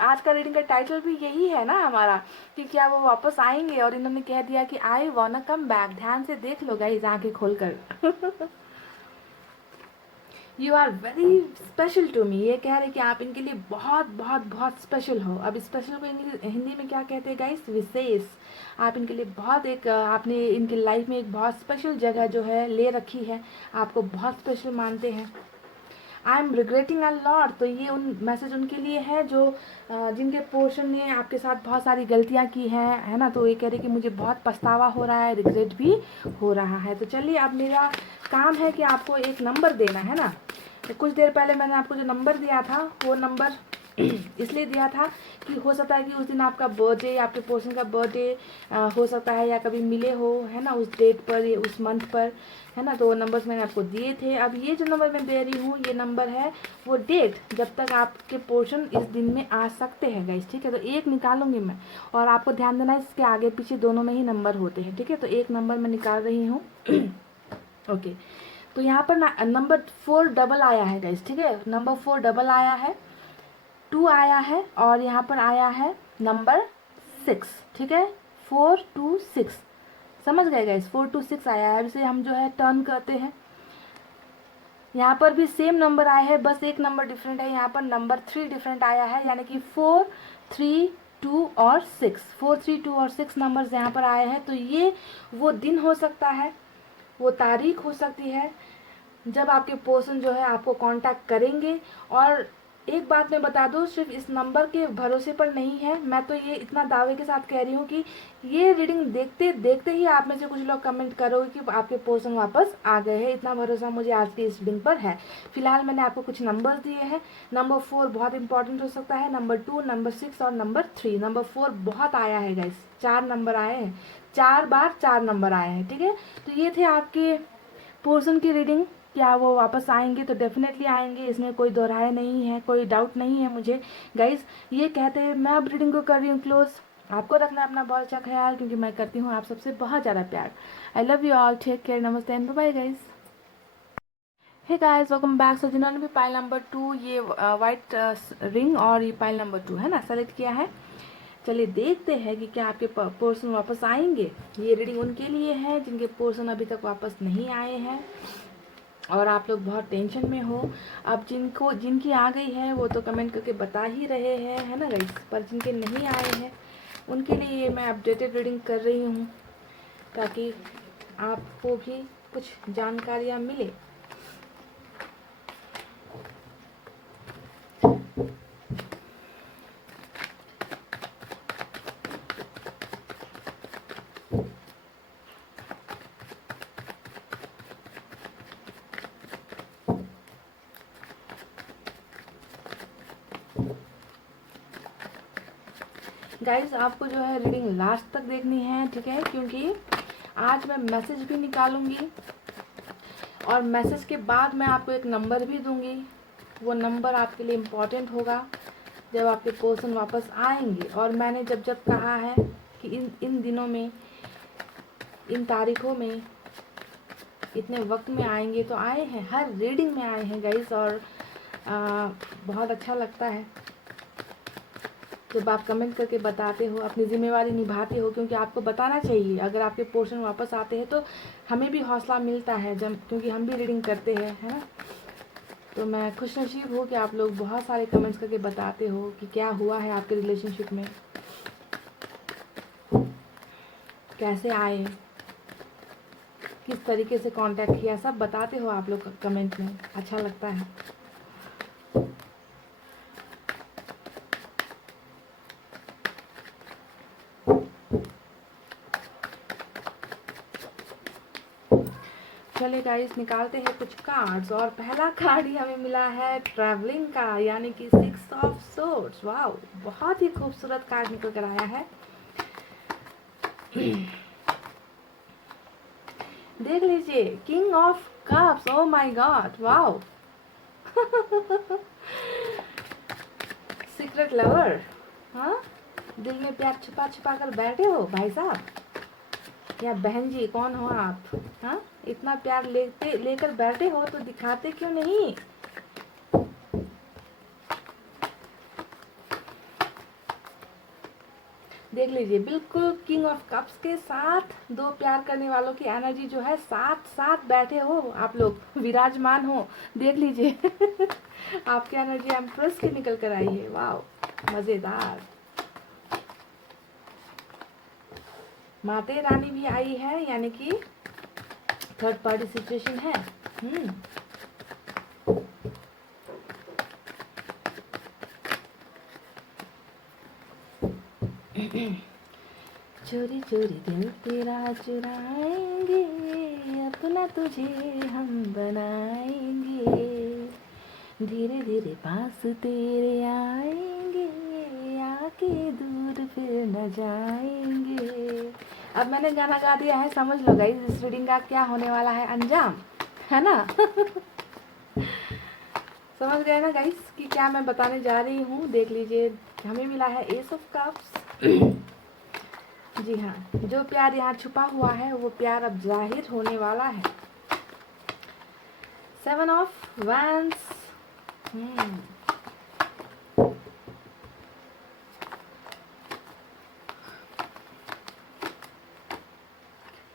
आज का रीडिंग का टाइटल भी यही है ना हमारा, कि क्या वो वापस आएंगे, और इन्होंने कह दिया कि आई वांना कम बैक। ध्यान से देख लो गाइस, आंखें खोलकर। You are very special to me. ये कह रहे कि आप इनके लिए बहुत बहुत बहुत स्पेशल हो। अब स्पेशल को हिंदी में क्या कहते हैं गाइस, विशेष। आप इनके लिए बहुत आपने इनके लाइफ में एक बहुत स्पेशल जगह जो है ले रखी है, आपको बहुत स्पेशल मानते हैं। I am regretting a lot, तो ये मैसेज उनके लिए है जो जिनके पोर्शन ने आपके साथ बहुत सारी गलतियां की हैं, है ना। तो ये कह रहे कि मुझे बहुत पछतावा हो रहा है, रिग्रेट भी हो रहा है। तो चलिए, अब मेरा काम है कि आपको एक नंबर देना है ना। तो कुछ देर पहले मैंने आपको जो नंबर दिया था वो नंबर इसलिए दिया था कि हो सकता है कि उस दिन आपका बर्थडे, आपके पोर्शन का बर्थडे हो सकता है, या कभी मिले हो, है ना, उस डेट पर या उस मंथ पर, है ना। तो वो नंबर्स मैंने आपको दिए थे। अब ये जो नंबर मैं दे रही हूँ, ये नंबर है वो डेट जब तक आपके पोर्शन इस दिन में आ सकते हैं गाइस, ठीक है। तो एक निकालूंगी मैं, और आपको ध्यान देना इसके आगे पीछे दोनों में ही नंबर होते हैं, ठीक है। तो एक नंबर मैं निकाल रही हूँ। ओके, तो यहाँ पर नंबर 4 डबल आया है गाइस, ठीक है। नंबर 4 डबल आया है, 2 आया है, और यहाँ पर आया है नंबर 6, ठीक है। 4 2 6, समझ गए गाइस, 4 2 6 आया है। इसे हम जो है टर्न करते हैं। यहाँ पर भी सेम नंबर आया है, बस एक नंबर डिफरेंट है। यहाँ पर नंबर 3 डिफरेंट आया है, यानी कि 4 3 2 और 6, 4 3 2 और 6 नंबर्स यहाँ पर आए हैं। तो ये वो दिन हो सकता है, वो तारीख हो सकती है जब आपके पर्सन जो है आपको कांटेक्ट करेंगे। और एक बात मैं बता दूं, सिर्फ इस नंबर के भरोसे पर नहीं है, मैं तो ये इतना दावे के साथ कह रही हूँ कि ये रीडिंग देखते देखते ही आप में से कुछ लोग कमेंट करोगे कि आपके पर्सन वापस आ गए हैं। इतना भरोसा मुझे आज की इस रीडिंग पर है। फिलहाल मैंने आपको कुछ नंबर्स दिए हैं। नंबर 4 बहुत इंपॉर्टेंट हो सकता है, नंबर 2, नंबर 6 और नंबर 3। नंबर 4 बहुत आया है गाइस, 4 नंबर आए हैं, 4 बार 4 नंबर आए हैं, ठीक है। तो ये थे आपके पोर्शन की रीडिंग। क्या वो वापस आएंगे? तो डेफिनेटली आएंगे, इसमें कोई दोहराए नहीं है, कोई डाउट नहीं है मुझे गाइज। ये कहते हैं मैं अब रीडिंग को कर रही हूँ क्लोज। आपको रखना अपना बहुत अच्छा ख्याल, क्योंकि मैं करती हूँ आप सबसे बहुत ज़्यादा प्यार। I love you all, take care, नमस्ते and bye guys. Hey guys, welcome back. So जिन्होंने भी पाइल नंबर 2 ये वाइट रिंग और ये पाइल नंबर 2 है ना सेलेक्ट किया है, चलिए देखते हैं कि क्या आपके पोर्शन वापस आएंगे। ये रीडिंग उनके लिए है जिनके पोर्शन अभी तक वापस नहीं आए हैं और आप लोग बहुत टेंशन में हो। अब जिनकी आ गई है वो तो कमेंट करके बता ही रहे हैं, है ना गाइस। पर जिनके नहीं आए हैं उनके लिए ये मैं अपडेटेड रीडिंग कर रही हूँ, ताकि आपको भी कुछ जानकारियाँ मिले। गाइस आपको जो है रीडिंग लास्ट तक देखनी है, ठीक है, क्योंकि आज मैं मैसेज भी निकालूंगी और मैसेज के बाद मैं आपको एक नंबर भी दूंगी। वो नंबर आपके लिए इम्पॉर्टेंट होगा जब आपके पर्सन वापस आएंगे। और मैंने जब जब कहा है कि इन दिनों में, इन तारीखों में, इतने वक्त में आएंगे, तो आए हैं, हर रीडिंग में आए हैं गाइस। और बहुत अच्छा लगता है जब आप कमेंट करके बताते हो, अपनी जिम्मेवारी निभाते हो, क्योंकि आपको बताना चाहिए। अगर आपके पोर्शन वापस आते हैं तो हमें भी हौसला मिलता है, जब क्योंकि हम भी रीडिंग करते हैं, है ना। तो मैं खुशनसीब हूँ कि आप लोग बहुत सारे कमेंट्स करके बताते हो कि क्या हुआ है आपके रिलेशनशिप में, कैसे आए, किस तरीके से कांटेक्ट किया, सब बताते हो आप लोग कमेंट में। अच्छा लगता है। चलिए गाइस निकालते हैं कुछ कार्ड्स। और पहला कार्ड ही हमें मिला है ट्रैवलिंग का, यानी कि 6 ऑफ सोर्ड्स। वाओ, बहुत ही खूबसूरत कार्ड निकल कर आया है। देख लीजिए, king of cups. Oh my God, wow. Secret lover, हाँ, दिल में प्यार छुपा छुपा कर बैठे हो भाई साहब या बहन जी, कौन हो आप? हाँ, इतना प्यार लेकर बैठे हो तो दिखाते क्यों नहीं? देख लीजिए, बिल्कुल किंग ऑफ कप्स के साथ दो प्यार करने वालों की एनर्जी जो है, साथ साथ बैठे हो आप लोग, विराजमान हो। देख लीजिए। आपकी एनर्जी एम्प्रेस की निकल कर आई है। वाओ, मजेदार। माते रानी भी आई है, यानी कि थर्ड पार्टी सिचुएशन है। चोरी चोरी दिल तेरा चुराएंगे, अपना तुझे हम बनाएंगे। धीरे धीरे पास तेरे आएंगे, आके दूर फिर न जाएंगे। अब मैंने गाना गा दिया है, समझ लो गाइस इस रीडिंग का क्या होने वाला है अंजाम, है ना। समझ गए ना गाइस कि क्या मैं बताने जा रही हूँ। देख लीजिए, हमें मिला है एस ऑफ कप्स। जी हाँ, जो प्यार यहाँ छुपा हुआ है वो प्यार अब जाहिर होने वाला है। 7 of vents,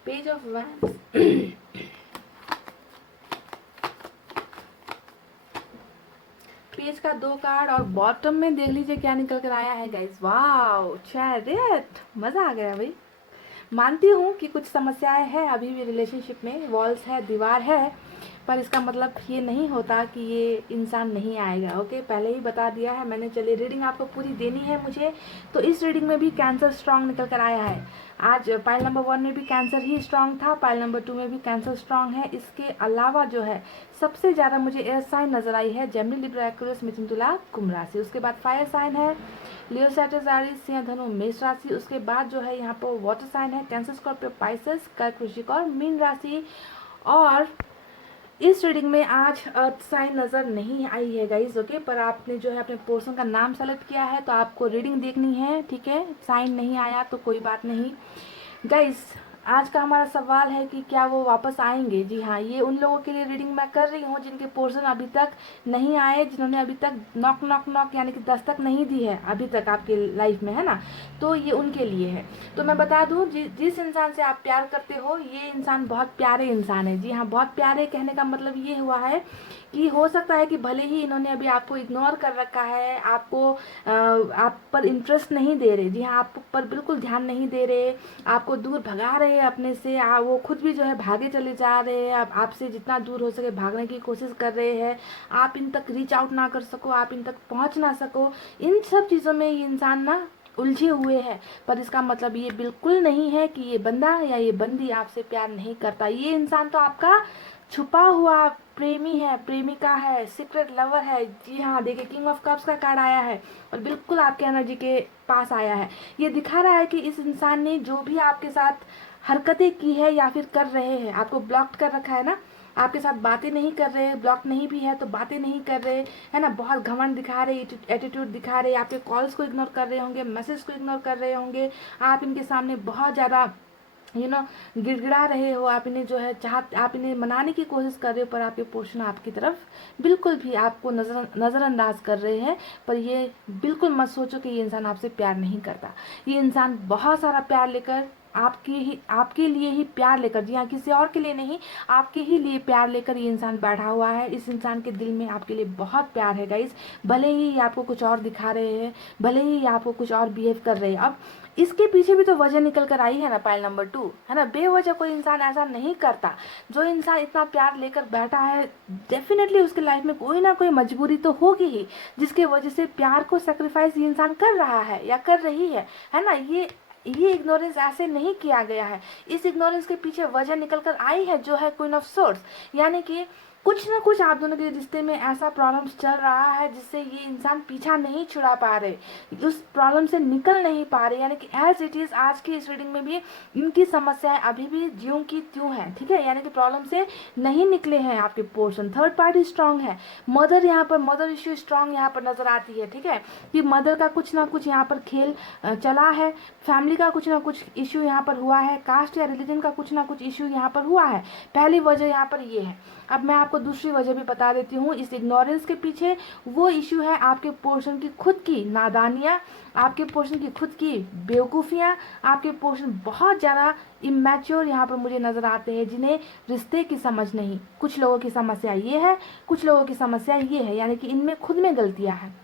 page of vents, page का 2 कार्ड और बॉटम में देख लीजिए क्या निकल कर आया है गाइस। वाओ, चैरियट, मजा आ गया भाई। मानती हूँ कि कुछ समस्याएं हैं अभी भी रिलेशनशिप में, वॉल्स है, दीवार है, पर इसका मतलब ये नहीं होता कि ये इंसान नहीं आएगा। ओके, पहले ही बता दिया है मैंने। चलिए, रीडिंग आपको पूरी देनी है मुझे, तो इस रीडिंग में भी कैंसर स्ट्रांग निकल कर आया है। आज पाइल नंबर 1 में भी कैंसर ही स्ट्रांग था, पाइल नंबर 2 में भी कैंसर स्ट्रांग है। इसके अलावा जो है सबसे ज़्यादा मुझे एयर साइन नजर आई है, जेमिनी, लिब्रा, एक्वेरियस, मिथुन, तुला, कुंभ राशि। उसके बाद फायर साइन है लियो, सैजिटेरियस, एरीज, सिंह, धनु, मेष राशि। उसके बाद जो है यहाँ पर वाटर साइन है कैंसर, स्कॉर्पियो, पाइसेस, कर्क, वृश्चिक और मीन राशि। और इस रीडिंग में आज अर्थ साइन नज़र नहीं आई है गाइज। ओके, पर आपने जो है अपने पोर्शन का नाम सेलेक्ट किया है तो आपको रीडिंग देखनी है, ठीक है। साइन नहीं आया तो कोई बात नहीं गाइज। आज का हमारा सवाल है कि क्या वो वापस आएंगे। जी हाँ, ये उन लोगों के लिए रीडिंग मैं कर रही हूँ जिनके पोर्शन अभी तक नहीं आए, जिन्होंने अभी तक नॉक नॉक नॉक यानी कि दस्तक नहीं दी है अभी तक आपकी लाइफ में, है ना। तो ये उनके लिए है। तो मैं बता दूँ, जिस इंसान से आप प्यार करते हो ये इंसान बहुत प्यारे इंसान है। जी हाँ, बहुत प्यारे कहने का मतलब ये हुआ है कि हो सकता है कि भले ही इन्होंने अभी आपको इग्नोर कर रखा है, आपको आप पर इंटरेस्ट नहीं दे रहे। जी हाँ, आप पर बिल्कुल ध्यान नहीं दे रहे, आपको दूर भगा रहे हैं अपने से। वो खुद भी जो है भागे चले जा रहे हैं, आपसे जितना दूर हो सके भागने की कोशिश कर रहे हैं। आप इन तक रीच आउट ना कर सको, आप इन तक पहुंच ना सको, इन सब चीज़ों में ये इंसान ना उलझे हुए हैं। पर इसका मतलब ये बिल्कुल नहीं है कि ये बंदा या ये बंदी आपसे प्यार नहीं करता। ये इंसान तो आपका छुपा हुआ प्रेमी है, प्रेमिका है, सीक्रेट लवर है। जी हाँ, देखिए किंग ऑफ कप्स का कार्ड आया है और बिल्कुल आपके एनर्जी के पास आया है। ये दिखा रहा है कि इस इंसान ने जो भी आपके साथ हरकतें की है या फिर कर रहे हैं, आपको ब्लॉक कर रखा है ना, आपके साथ बातें नहीं कर रहे, ब्लॉक नहीं भी है तो बातें नहीं कर रहे, है ना। बहुत घमंड दिखा रहे, एटीट्यूड दिखा रहे, आपके कॉल्स को इग्नोर कर रहे होंगे, मैसेज को इग्नोर कर रहे होंगे, आप इनके सामने बहुत ज़्यादा गिड़गिड़ा रहे हो, आप इन्हें जो है आप इन्हें मनाने की कोशिश कर रहे हो, पर आपके पोर्शन आपकी तरफ बिल्कुल भी आपको नज़रअंदाज कर रहे हैं। पर ये बिल्कुल मत सोचो कि ये इंसान आपसे प्यार नहीं करता। ये इंसान बहुत सारा प्यार लेकर आपके लिए ही प्यार लेकर, जी हाँ, किसी और के लिए नहीं, आपके ही लिए प्यार लेकर ये इंसान बैठा हुआ है। इस इंसान के दिल में आपके लिए बहुत प्यार है गाइस। भले ही ये आपको कुछ और दिखा रहे हैं, भले ही ये आपको कुछ और बिहेव कर रहे हैं। अब इसके पीछे भी तो वजह निकल कर आई है ना, पाइल नंबर 2, है ना। बेवजह कोई इंसान ऐसा नहीं करता। जो इंसान इतना प्यार लेकर बैठा है, डेफिनेटली उसके लाइफ में कोई ना कोई मजबूरी तो होगी ही, जिसके वजह से प्यार को सेक्रीफाइस ये इंसान कर रहा है या कर रही है ना। ये इग्नोरेंस ऐसे नहीं किया गया है। इस इग्नोरेंस के पीछे वजह निकल कर आई है जो है क्वीन ऑफ सोर्ड्स, यानी कि कुछ ना कुछ आप दोनों के रिश्ते में ऐसा प्रॉब्लम्स चल रहा है जिससे ये इंसान पीछा नहीं छुड़ा पा रहे, उस प्रॉब्लम से निकल नहीं पा रहे। यानी कि एज इट इज आज की इस रीडिंग में भी इनकी समस्याएं अभी भी ज्यों की त्यों है, ठीक है। यानी कि प्रॉब्लम से नहीं निकले हैं आपके पोर्शन। थर्ड पार्टी स्ट्रांग है, मदर यहाँ पर, मदर इश्यू स्ट्रांग यहाँ पर नजर आती है, ठीक है। कि मदर का कुछ ना कुछ यहाँ पर खेल चला है, फैमिली का कुछ ना कुछ इश्यू यहाँ पर हुआ है, कास्ट या रिलीजन का कुछ ना कुछ इश्यू यहाँ पर हुआ है। पहली वजह यहाँ पर ये है। अब मैं आपको दूसरी वजह भी बता देती हूँ। इस इग्नोरेंस के पीछे वो इश्यू है आपके पोर्शन की खुद की नादानियाँ, आपके पोर्शन की खुद की बेवकूफ़ियाँ, आपके पोर्शन बहुत ज़्यादा इमैच्योर यहाँ पर मुझे नज़र आते हैं, जिन्हें रिश्ते की समझ नहीं। कुछ लोगों की समस्या ये है, कुछ लोगों की समस्या ये है, यानी कि इनमें खुद में गलतियाँ हैं।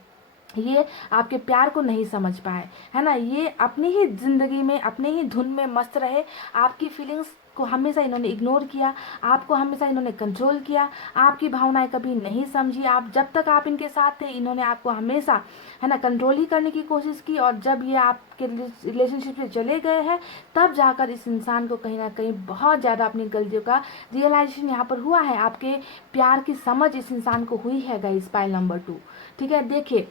ये आपके प्यार को नहीं समझ पाए, है ना। ये अपनी ही जिंदगी में अपने ही धुन में मस्त रहे, आपकी फीलिंग्स आपको हमेशा इन्होंने इग्नोर किया, आपको हमेशा इन्होंने कंट्रोल किया, आपकी भावनाएं कभी नहीं समझी। आप जब तक आप इनके साथ थे इन्होंने आपको हमेशा है ना कंट्रोल ही करने की कोशिश की, और जब ये आपके रिलेशनशिप से चले गए हैं तब जाकर इस इंसान को कहीं ना कहीं बहुत ज़्यादा अपनी गलतियों का रियलाइजेशन यहाँ पर हुआ है। आपके प्यार की समझ इस इंसान को हुई है गाइस, पाइल नंबर 2। ठीक है, देखिए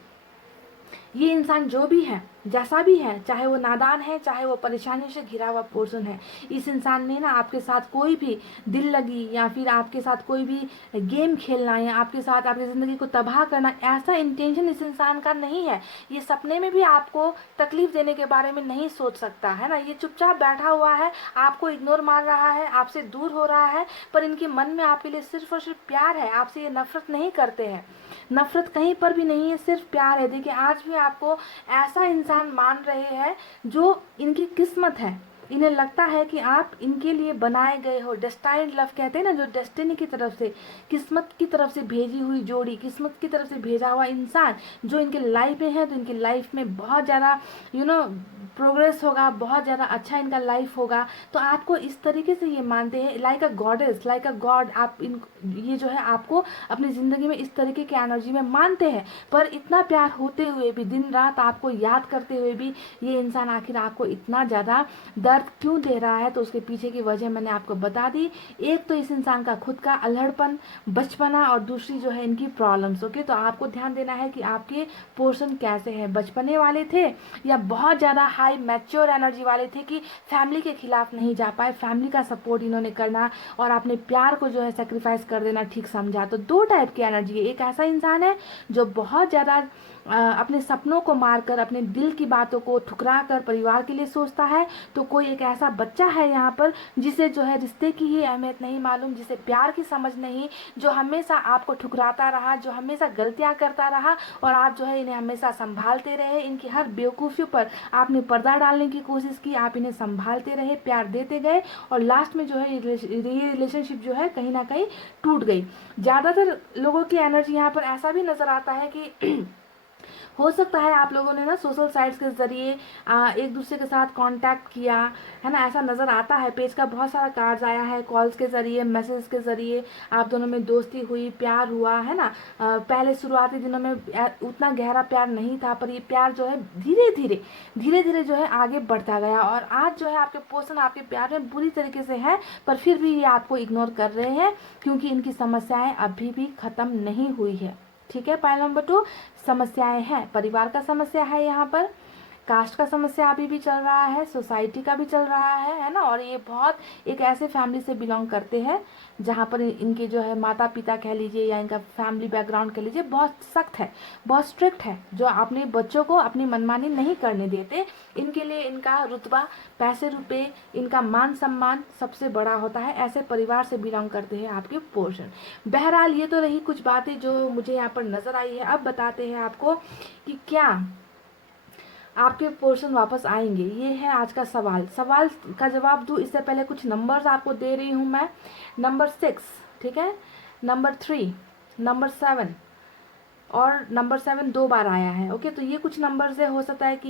ये इंसान जो भी है, जैसा भी है, चाहे वो नादान है, चाहे वो परेशानियों से घिरा हुआ पर्सन है, इस इंसान ने ना आपके साथ कोई भी दिल लगी या फिर आपके साथ कोई भी गेम खेलना या आपके साथ आपकी ज़िंदगी को तबाह करना, ऐसा इंटेंशन इस इंसान का नहीं है। ये सपने में भी आपको तकलीफ देने के बारे में नहीं सोच सकता है ना। ये चुपचाप बैठा हुआ है, आपको इग्नोर मार रहा है, आपसे दूर हो रहा है, पर इनके मन में आपके लिए सिर्फ और सिर्फ प्यार है। आपसे ये नफरत नहीं करते हैं, नफरत कहीं पर भी नहीं है, सिर्फ प्यार है। देखिए आज भी आपको ऐसा इंसान मान रहे हैं जो इनकी किस्मत है। इन्हें लगता है कि आप इनके लिए बनाए गए हो, डेस्टाइन्ड लव कहते हैं ना, जो डेस्टिनी की तरफ से, किस्मत की तरफ से भेजी हुई जोड़ी, किस्मत की तरफ से भेजा हुआ इंसान जो इनके लाइफ में है, तो इनकी लाइफ में बहुत ज़्यादा प्रोग्रेस होगा, बहुत ज़्यादा अच्छा इनका लाइफ होगा। तो आपको इस तरीके से ये मानते हैं, like a goddess, like a God. आप इन ये जो है आपको अपनी ज़िंदगी में इस तरीके की एनर्जी में मानते हैं। पर इतना प्यार होते हुए भी, दिन रात आपको याद करते हुए भी, ये इंसान आखिर आपको इतना ज़्यादा दर्द क्यों दे रहा है? तो उसके पीछे की वजह मैंने आपको बता दी। एक तो इस इंसान का खुद का अल्हड़पन, बचपना, और दूसरी जो है इनकी प्रॉब्लम्स। ओके, तो आपको ध्यान देना है कि आपके पोर्शन कैसे हैं, बचपने वाले थे या बहुत ज़्यादा हाई मैच्योर एनर्जी वाले थे कि फैमिली के खिलाफ नहीं जा पाए, फैमिली का सपोर्ट इन्होंने करना और अपने प्यार को जो है सेक्रीफाइस कर देना ठीक समझा। तो दो टाइप की एनर्जी है। एक ऐसा इंसान है जो बहुत ज़्यादा अपने सपनों को मारकर, अपने दिल की बातों को ठुकरा कर परिवार के लिए सोचता है। तो कोई एक ऐसा बच्चा है यहाँ पर जिसे जो है रिश्ते की ही अहमियत नहीं मालूम, जिसे प्यार की समझ नहीं, जो हमेशा आपको ठुकराता रहा, जो हमेशा गलतियाँ करता रहा, और आप जो है इन्हें हमेशा संभालते रहे। इनकी हर बेवकूफ़ियों पर आपने पर्दा डालने की कोशिश की, आप इन्हें संभालते रहे, प्यार देते गए, और लास्ट में जो है ये रिलेशनशिप जो है कहीं ना कहीं टूट गई। ज़्यादातर लोगों की एनर्जी यहाँ पर ऐसा भी नज़र आता है कि हो सकता है आप लोगों ने ना सोशल साइट्स के ज़रिए एक दूसरे के साथ कांटेक्ट किया है ना, ऐसा नज़र आता है। पेज का बहुत सारा कार्ड्स आया है, कॉल्स के ज़रिए, मैसेज के ज़रिए आप दोनों में दोस्ती हुई, प्यार हुआ है ना। पहले शुरुआती दिनों में उतना गहरा प्यार नहीं था, पर ये प्यार जो है धीरे धीरे जो है आगे बढ़ता गया, और आज जो है आपके पर्सन आपके प्यार में बुरी तरीके से है, पर फिर भी ये आपको इग्नोर कर रहे हैं क्योंकि इनकी समस्याएं अभी भी ख़त्म नहीं हुई है। ठीक है, पॉइंट नंबर 2, समस्याएं हैं, परिवार का समस्या है, यहाँ पर कास्ट का समस्या अभी भी चल रहा है, सोसाइटी का भी चल रहा है ना। और ये बहुत एक ऐसे फैमिली से बिलोंग करते हैं जहाँ पर इनके जो है माता पिता कह लीजिए या इनका फैमिली बैकग्राउंड कह लीजिए बहुत सख्त है, बहुत स्ट्रिक्ट है, जो अपने बच्चों को अपनी मनमानी नहीं करने देते। इनके लिए इनका रुतबा, पैसे रुपए, इनका मान सम्मान सबसे बड़ा होता है। ऐसे परिवार से बिलोंग करते हैं आपके पोर्शन। बहरहाल ये तो रही कुछ बातें जो मुझे यहाँ पर नज़र आई है। अब बताते हैं आपको कि क्या आपके पोर्शन वापस आएंगे, ये है आज का सवाल। सवाल का जवाब दूँ इससे पहले कुछ नंबर्स आपको दे रही हूँ मैं। नंबर 6, ठीक है, नंबर 3, नंबर 7, और नंबर 7 2 बार आया है। ओके, तो ये कुछ नंबर्स है, हो सकता है कि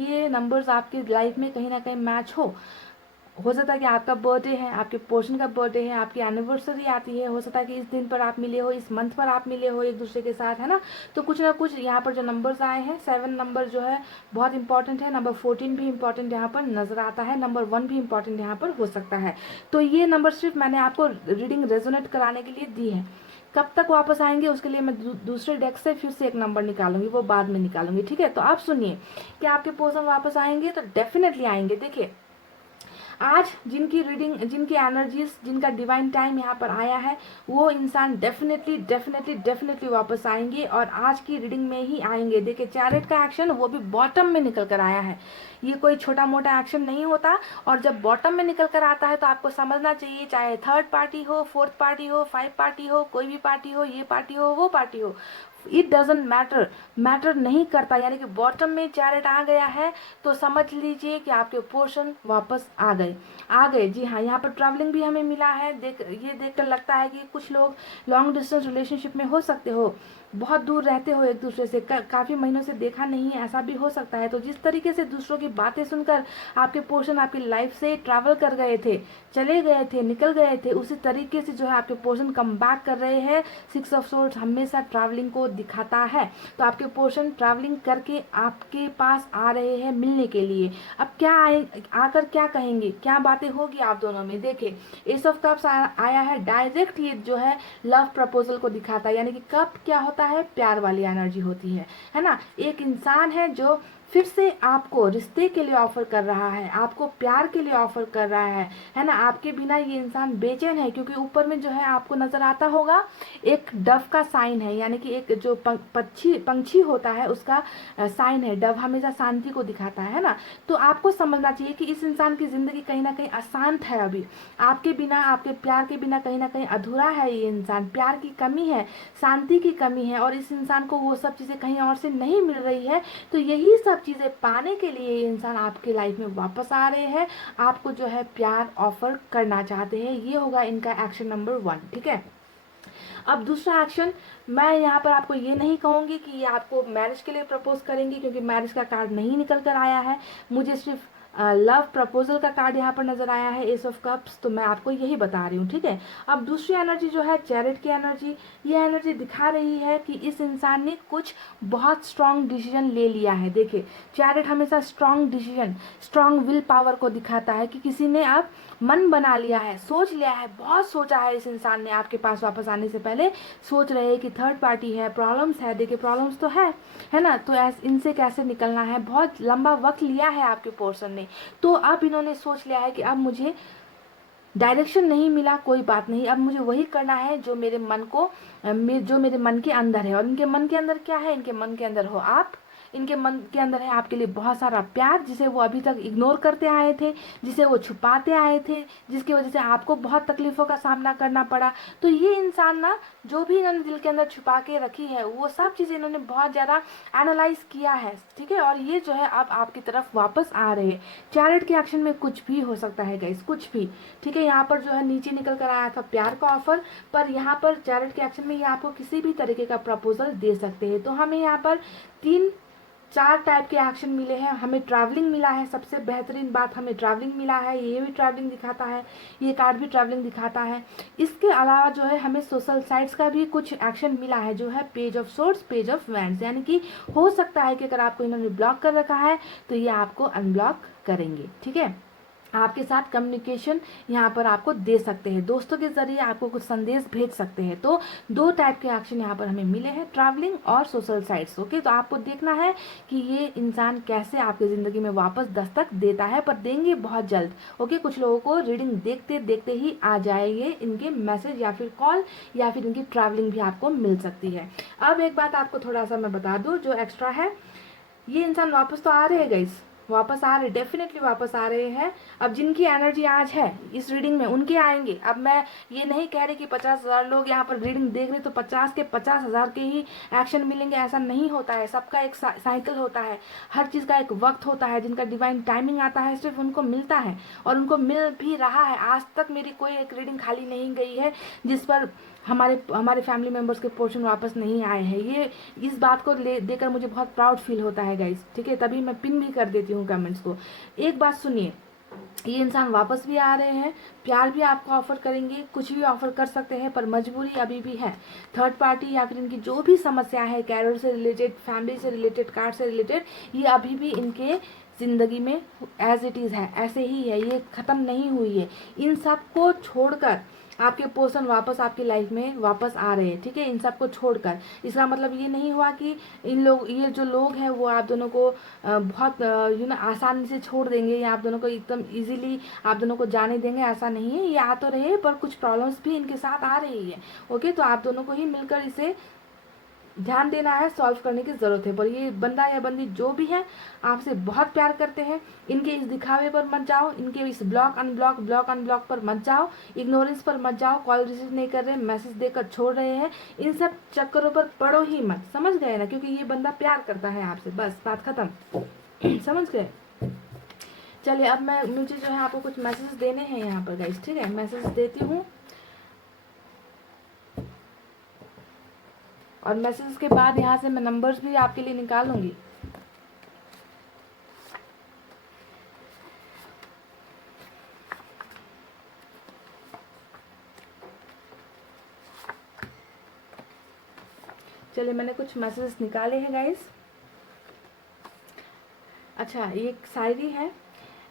ये नंबर्स आपकी लाइफ में कहीं ना कहीं मैच हो सकता है कि आपका बर्थडे है, आपके पोर्शन का बर्थडे है, आपकी एनिवर्सरी आती है, हो सकता है कि इस दिन पर आप मिले हो, इस मंथ पर आप मिले हो एक दूसरे के साथ, है ना। तो कुछ ना कुछ यहाँ पर जो नंबर्स आए हैं, 7 नंबर जो है बहुत इंपॉर्टेंट है, नंबर 14 भी इंपॉर्टेंट यहाँ पर नजर आता है, नंबर 1 भी इंपॉर्टेंट यहाँ पर हो सकता है। तो ये नंबर सिर्फ मैंने आपको रीडिंग रेजोनेट कराने के लिए दी है। कब तक वापस आएंगे उसके लिए मैं दूसरे डेक से फिर से एक नंबर निकालूंगी, वो बाद में निकालूंगी। ठीक है, तो आप सुनिए कि आपके पर्सन वापस आएंगे, तो डेफिनेटली आएंगे। देखिए आज जिनकी रीडिंग, जिनकी एनर्जीज, जिनका डिवाइन टाइम यहाँ पर आया है, वो इंसान डेफिनेटली वापस आएंगे, और आज की रीडिंग में ही आएंगे। देखिए चैरियट का एक्शन वो भी बॉटम में निकल कर आया है, ये कोई छोटा मोटा एक्शन नहीं होता। और जब बॉटम में निकल कर आता है तो आपको समझना चाहिए, चाहे थर्ड पार्टी हो, फोर्थ पार्टी हो, 5 पार्टी हो, कोई भी पार्टी हो, ये पार्टी हो, वो पार्टी हो, इट डजेंट मैटर, मैटर नहीं करता। यानी कि बॉटम में चैरेट आ गया है तो समझ लीजिए कि आपके पोर्शन वापस आ गए। जी हाँ, यहाँ पर ट्रैवलिंग भी हमें मिला है। ये देखकर लगता है कि कुछ लोग लॉन्ग डिस्टेंस रिलेशनशिप में हो सकते हो, बहुत दूर रहते हो एक दूसरे से, काफ़ी महीनों से देखा नहीं है, ऐसा भी हो सकता है। तो जिस तरीके से दूसरों की बातें सुनकर आपके पोर्शन आपकी लाइफ से ट्रैवल कर गए थे, चले गए थे, निकल गए थे, उसी तरीके से जो है आपके पोर्शन कम बैक कर रहे हैं। 6 ऑफ सोर्ड्स हमेशा ट्रैवलिंग को दिखाता है। तो आपके पोर्शन ट्रैवलिंग करके आपके पास आ रहे हैं मिलने के लिए। अब क्या आकर क्या कहेंगे, क्या बातें होगी आप दोनों में। देखिए, एस ऑफ कप्स आया है डायरेक्ट, ये जो है लव प्रपोजल को दिखाता है। यानी कि कप क्या होता है, प्यार वाली एनर्जी होती है ना। एक इंसान है जो फिर से आपको रिश्ते के लिए ऑफर कर रहा है, आपको प्यार के लिए ऑफर कर रहा है ना। आपके बिना ये इंसान बेचैन है, क्योंकि ऊपर में जो है आपको नजर आता होगा एक डव का साइन है, यानी कि एक जो पंछी होता है उसका साइन है। डव हमेशा शांति को दिखाता है ना। तो आपको समझना चाहिए कि इस इंसान की जिंदगी कहीं ना कहीं अशांत है अभी, आपके बिना, आपके प्यार के बिना कहीं ना कहीं अधूरा है ये इंसान। प्यार की कमी है, शांति की कमी है, और इस इंसान को वो सब चीजें कहीं और से नहीं मिल रही है। तो यही सब चीजें पाने के लिए ये इंसान आपके लाइफ में वापस आ रहे हैं, आपको जो है प्यार ऑफर करना चाहते हैं। ये होगा इनका एक्शन नंबर 1, ठीक है। अब दूसरा एक्शन, मैं यहाँ पर आपको ये नहीं कहूँगी कि ये आपको मैरिज के लिए प्रपोज करेंगे, क्योंकि मैरिज का कार्ड नहीं निकल कर आया है। मुझे सिर्फ लव प्रपोजल का कार्ड यहाँ पर नजर आया है, एस ऑफ कप्स। तो मैं आपको यही बता रही हूँ, ठीक है। अब दूसरी एनर्जी जो है चैरिट की एनर्जी, ये एनर्जी दिखा रही है कि इस इंसान ने कुछ बहुत स्ट्रांग डिसीजन ले लिया है। देखिए, चैरिट हमेशा strong decision, strong will power को दिखाता है कि किसी ने अब मन बना लिया है, सोच लिया है, बहुत सोचा है इस इंसान ने आपके पास वापस आने से पहले। सोच रहे हैं कि थर्ड पार्टी है, प्रॉब्लम्स है। देखिए, प्रॉब्लम्स तो है ना। तो इनसे कैसे निकलना है, बहुत लंबा वक्त लिया है आपके पोर्सन ने। तो अब इन्होंने सोच लिया है कि अब मुझे डायरेक्शन नहीं मिला, कोई बात नहीं, अब मुझे वही करना है जो मेरे मन को जो मेरे मन के अंदर है। और इनके मन के अंदर क्या है, इनके मन के अंदर हो आप, इनके मन के अंदर है आपके लिए बहुत सारा प्यार, जिसे वो अभी तक इग्नोर करते आए थे, जिसे वो छुपाते आए थे, जिसकी वजह से आपको बहुत तकलीफों का सामना करना पड़ा। तो ये इंसान ना, जो भी इन्होंने दिल के अंदर छुपा के रखी है, वो सब चीज़ें इन्होंने बहुत ज़्यादा एनालाइज किया है, ठीक है। और ये जो है अब आपकी तरफ वापस आ रहे हैं। चैरिट के एक्शन में कुछ भी हो सकता है गाइस, कुछ भी, ठीक है। यहाँ पर जो है नीचे निकल कर आया था प्यार का ऑफर, पर यहाँ पर चैरिट के एक्शन में ये आपको किसी भी तरीके का प्रपोजल दे सकते हैं। तो हमें यहाँ पर 4 टाइप के एक्शन मिले हैं। हमें ट्रैवलिंग मिला है, सबसे बेहतरीन बात, हमें ट्रैवलिंग मिला है, ये भी ट्रैवलिंग दिखाता है, ये कार्ड भी ट्रैवलिंग दिखाता है। इसके अलावा जो है हमें सोशल साइट्स का भी कुछ एक्शन मिला है, जो है page of swords, page of wands. यानी कि हो सकता है कि अगर आपको इन्होंने ब्लॉक कर रखा है तो ये आपको अनब्लॉक करेंगे, ठीक है। आपके साथ कम्युनिकेशन यहाँ पर आपको दे सकते हैं, दोस्तों के जरिए आपको कुछ संदेश भेज सकते हैं। तो 2 टाइप के एक्शन यहाँ पर हमें मिले हैं, ट्रैवलिंग और सोशल साइट्स, ओके। तो आपको देखना है कि ये इंसान कैसे आपकी ज़िंदगी में वापस दस्तक देता है, पर देंगे बहुत जल्द, ओके। कुछ लोगों को रीडिंग देखते देखते ही आ जाएंगे इनके मैसेज या फिर कॉल, या फिर इनकी ट्रैवलिंग भी आपको मिल सकती है। अब एक बात आपको थोड़ा सा मैं बता दूँ जो एक्स्ट्रा है, ये इंसान वापस तो आ रहे हैं गाइस, वापस आ रहे, डेफिनेटली वापस आ रहे हैं। अब जिनकी एनर्जी आज है इस रीडिंग में, उनके आएंगे। अब मैं ये नहीं कह रही कि 50,000 लोग यहाँ पर रीडिंग देख रहे तो 50 के 50,000 के ही एक्शन मिलेंगे, ऐसा नहीं होता है। सबका एक साइकिल होता है, हर चीज़ का एक वक्त होता है। जिनका डिवाइन टाइमिंग आता है सिर्फ उनको मिलता है, और उनको मिल भी रहा है। आज तक मेरी कोई एक रीडिंग खाली नहीं गई है जिस पर हमारे फैमिली मेम्बर्स के पोर्शन वापस नहीं आए हैं। ये इस बात को देकर मुझे बहुत प्राउड फील होता है गाइस, ठीक है। तभी मैं पिन भी कर देती हूँ कमेंट्स को। एक बात सुनिए, ये इंसान वापस भी आ रहे हैं, प्यार भी आपको ऑफर करेंगे, कुछ भी ऑफर कर सकते हैं, पर मजबूरी अभी भी है। थर्ड पार्टी या फिर इनकी जो भी समस्या है, कैरियर से रिलेटेड, फैमिली से रिलेटेड, कार्ड से रिलेटेड, ये अभी भी इनके जिंदगी में एज इट इज़ है, ऐसे ही है, ये ख़त्म नहीं हुई है। इन सब को छोड़कर आपके पर्सन वापस आपकी लाइफ में वापस आ रहे हैं, ठीक है। इन सब को छोड़कर, इसका मतलब ये नहीं हुआ कि ये जो लोग हैं वो आप दोनों को बहुत आसानी से छोड़ देंगे, या आप दोनों को एकदम इजीली आप दोनों को जाने देंगे, ऐसा नहीं है। ये आ तो रहे, पर कुछ प्रॉब्लम्स भी इनके साथ आ रही है, ओके। तो आप दोनों को ही मिलकर इसे ध्यान देना है, सॉल्व करने की ज़रूरत है। पर ये बंदा या बंदी जो भी है आपसे बहुत प्यार करते हैं, इनके इस दिखावे पर मत जाओ, इनके इस ब्लॉक अनब्लॉक पर मत जाओ, इग्नोरेंस पर मत जाओ, कॉल रिसीव नहीं कर रहे, मैसेज देकर छोड़ रहे हैं, इन सब चक्करों पर पड़ो ही मत, समझ गए ना? क्योंकि ये बंदा प्यार करता है आपसे, बस बात खत्म। समझ गए? चलिए अब मुझे जो है आपको कुछ मैसेज देने हैं यहाँ पर गाइस, ठीक है? मैसेज देती हूँ और मैसेज के बाद यहाँ से मैं नंबर्स भी आपके लिए निकालूंगी। चलिए मैंने कुछ मैसेज निकाले हैं गाइस। अच्छा, ये एक शायरी है।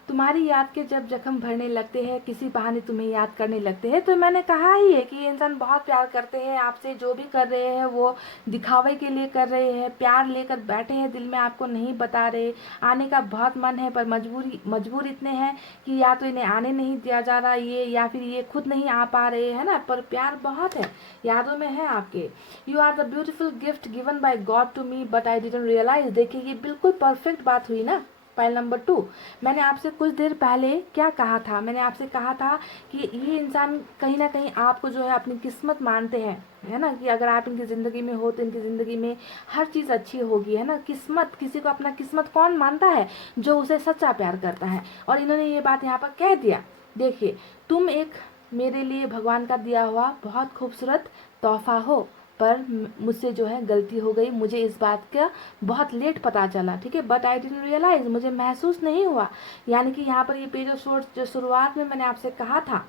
तुम्हारी याद के जब जख्म भरने लगते हैं, किसी बहाने तुम्हें याद करने लगते हैं। तो मैंने कहा ही है कि ये इंसान बहुत प्यार करते हैं आपसे, जो भी कर रहे हैं वो दिखावे के लिए कर रहे हैं, प्यार लेकर बैठे हैं, दिल में आपको नहीं बता रहे। आने का बहुत मन है पर मजबूर इतने हैं कि या तो इन्हें आने नहीं दिया जा रहा ये, या फिर ये खुद नहीं आ पा रहे हैं ना, पर प्यार बहुत है, यादों में है आपके। You are the beautiful gift given by God to me but I didn't realise. देखिए ये बिल्कुल परफेक्ट बात हुई ना। फाइल नंबर 2, मैंने आपसे कुछ देर पहले क्या कहा था? मैंने आपसे कहा था कि ये इंसान कहीं ना कहीं आपको जो है अपनी किस्मत मानते हैं, है ना, कि अगर आप इनकी ज़िंदगी में हो तो इनकी ज़िंदगी में हर चीज़ अच्छी होगी, है ना। किस्मत, किसी को अपना किस्मत कौन मानता है? जो उसे सच्चा प्यार करता है। और इन्होंने ये बात यहाँ पर कह दिया। देखिए, तुम एक मेरे लिए भगवान का दिया हुआ बहुत खूबसूरत तोहफा हो, पर मुझसे जो है गलती हो गई, मुझे इस बात का बहुत लेट पता चला, ठीक है। बट आई डिडंट रियलाइज, मुझे महसूस नहीं हुआ। यानी कि यहाँ पर ये पेज जो शुरुआत में मैंने आपसे कहा था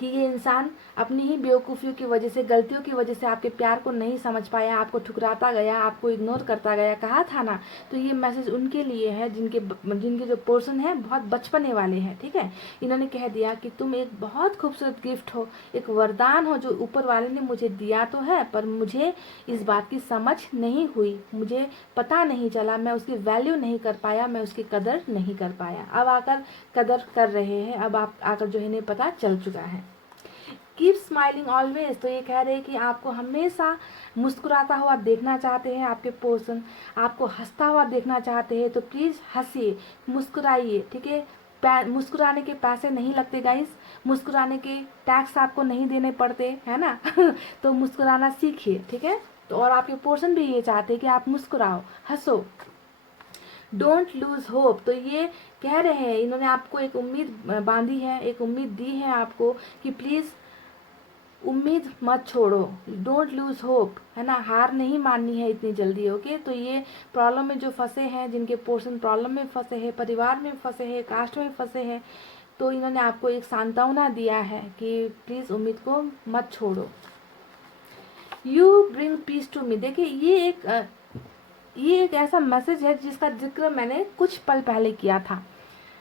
कि ये इंसान अपनी ही बेवकूफ़ियों की वजह से, गलतियों की वजह से आपके प्यार को नहीं समझ पाया, आपको ठुकराता गया, आपको इग्नोर करता गया, कहा था ना। तो ये मैसेज उनके लिए है जिनके जो पोर्शन है बहुत बचपने वाले हैं, ठीक है। इन्होंने कह दिया कि तुम एक बहुत खूबसूरत गिफ्ट हो, एक वरदान हो जो ऊपर वाले ने मुझे दिया तो है, पर मुझे इस बात की समझ नहीं हुई, मुझे पता नहीं चला, मैं उसकी वैल्यू नहीं कर पाया, मैं उसकी कदर नहीं कर पाया। अब आकर कदर कर रहे हैं, अब आप आकर जो है इन्हें पता चल चुका है। कीप स्माइलिंग ऑलवेज, तो ये कह रहे हैं कि आपको हमेशा मुस्कुराता हुआ देखना चाहते हैं आपके पर्सन, आपको हंसता हुआ देखना चाहते हैं। तो प्लीज़ हंसिए, मुस्कुराइए, ठीक है। मुस्कुराने के पैसे नहीं लगते गाइस, मुस्कुराने के टैक्स आपको नहीं देने पड़ते, है ना। तो मुस्कुराना सीखिए, ठीक है। तो और आपके पर्सन भी ये चाहते हैं कि आप मुस्कुराओ, हंसो। डोंट लूज होप, तो ये कह रहे हैं, इन्होंने आपको एक उम्मीद बांधी है, एक उम्मीद दी है आपको कि प्लीज़ उम्मीद मत छोड़ो, डोंट लूज होप, है ना। हार नहीं माननी है इतनी जल्दी, ओके। तो ये प्रॉब्लम में जो फंसे हैं, जिनके पोर्शन प्रॉब्लम में फंसे हैं, परिवार में फंसे हैं, कास्ट में फंसे हैं, तो इन्होंने आपको एक सांत्वना दिया है कि प्लीज़ उम्मीद को मत छोड़ो। You bring peace to me, देखिए ये एक ऐसा मैसेज है जिसका जिक्र मैंने कुछ पल पहले किया था।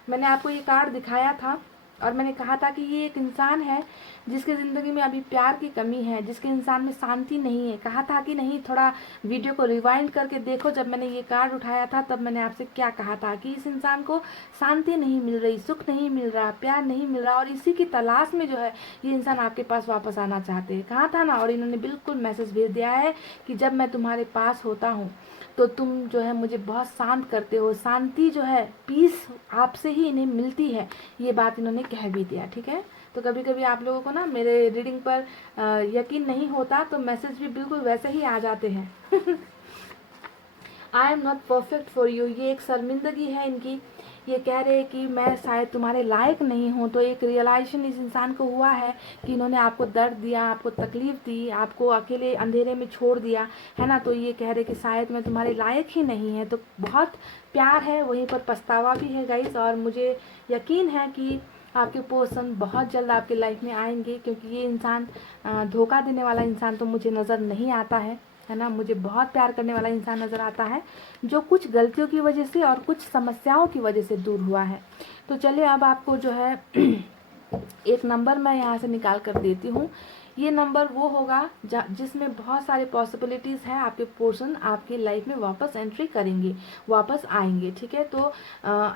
मैंने आपको ये कार्ड दिखाया था और मैंने कहा था कि ये एक इंसान है जिसके ज़िंदगी में अभी प्यार की कमी है, जिसके इंसान में शांति नहीं है। कहा था कि नहीं, थोड़ा वीडियो को रिवाइंड करके देखो, जब मैंने ये कार्ड उठाया था तब मैंने आपसे क्या कहा था कि इस इंसान को शांति नहीं मिल रही, सुख नहीं मिल रहा, प्यार नहीं मिल रहा, और इसी की तलाश में जो है ये इंसान आपके पास वापस आना चाहते हैं, कहा था ना। और इन्होंने बिल्कुल मैसेज भेज दिया है कि जब मैं तुम्हारे पास होता हूँ तो तुम जो है मुझे बहुत शांत करते हो, शांति जो है, पीस आपसे ही इन्हें मिलती है, ये बात इन्होंने कह भी दिया, ठीक है। तो कभी कभी आप लोगों को ना मेरे रीडिंग पर यकीन नहीं होता तो मैसेज भी बिल्कुल वैसे ही आ जाते हैं। I am not perfect for you, ये एक शर्मिंदगी है इनकी। ये कह रहे हैं कि मैं शायद तुम्हारे लायक नहीं हूँ। तो एक रियलाइजेशन इस इंसान को हुआ है कि इन्होंने आपको दर्द दिया, आपको तकलीफ़ दी, आपको अकेले अंधेरे में छोड़ दिया, है ना। तो ये कह रहे कि शायद मैं तुम्हारे लायक ही नहीं है। तो बहुत प्यार है, वहीं पर पछतावा भी है गाइस, और मुझे यकीन है कि आपके पर्सन बहुत जल्द आपके लाइफ में आएंगे, क्योंकि ये इंसान धोखा देने वाला इंसान तो मुझे नज़र नहीं आता है ना। मुझे बहुत प्यार करने वाला इंसान नज़र आता है, जो कुछ गलतियों की वजह से और कुछ समस्याओं की वजह से दूर हुआ है। तो चलिए अब आपको जो है एक नंबर मैं यहाँ से निकाल कर देती हूँ। ये नंबर वो होगा जिसमें बहुत सारे पॉसिबिलिटीज़ हैं, आपके पोर्शन आपकी लाइफ में वापस एंट्री करेंगे, वापस आएंगे। ठीक है, तो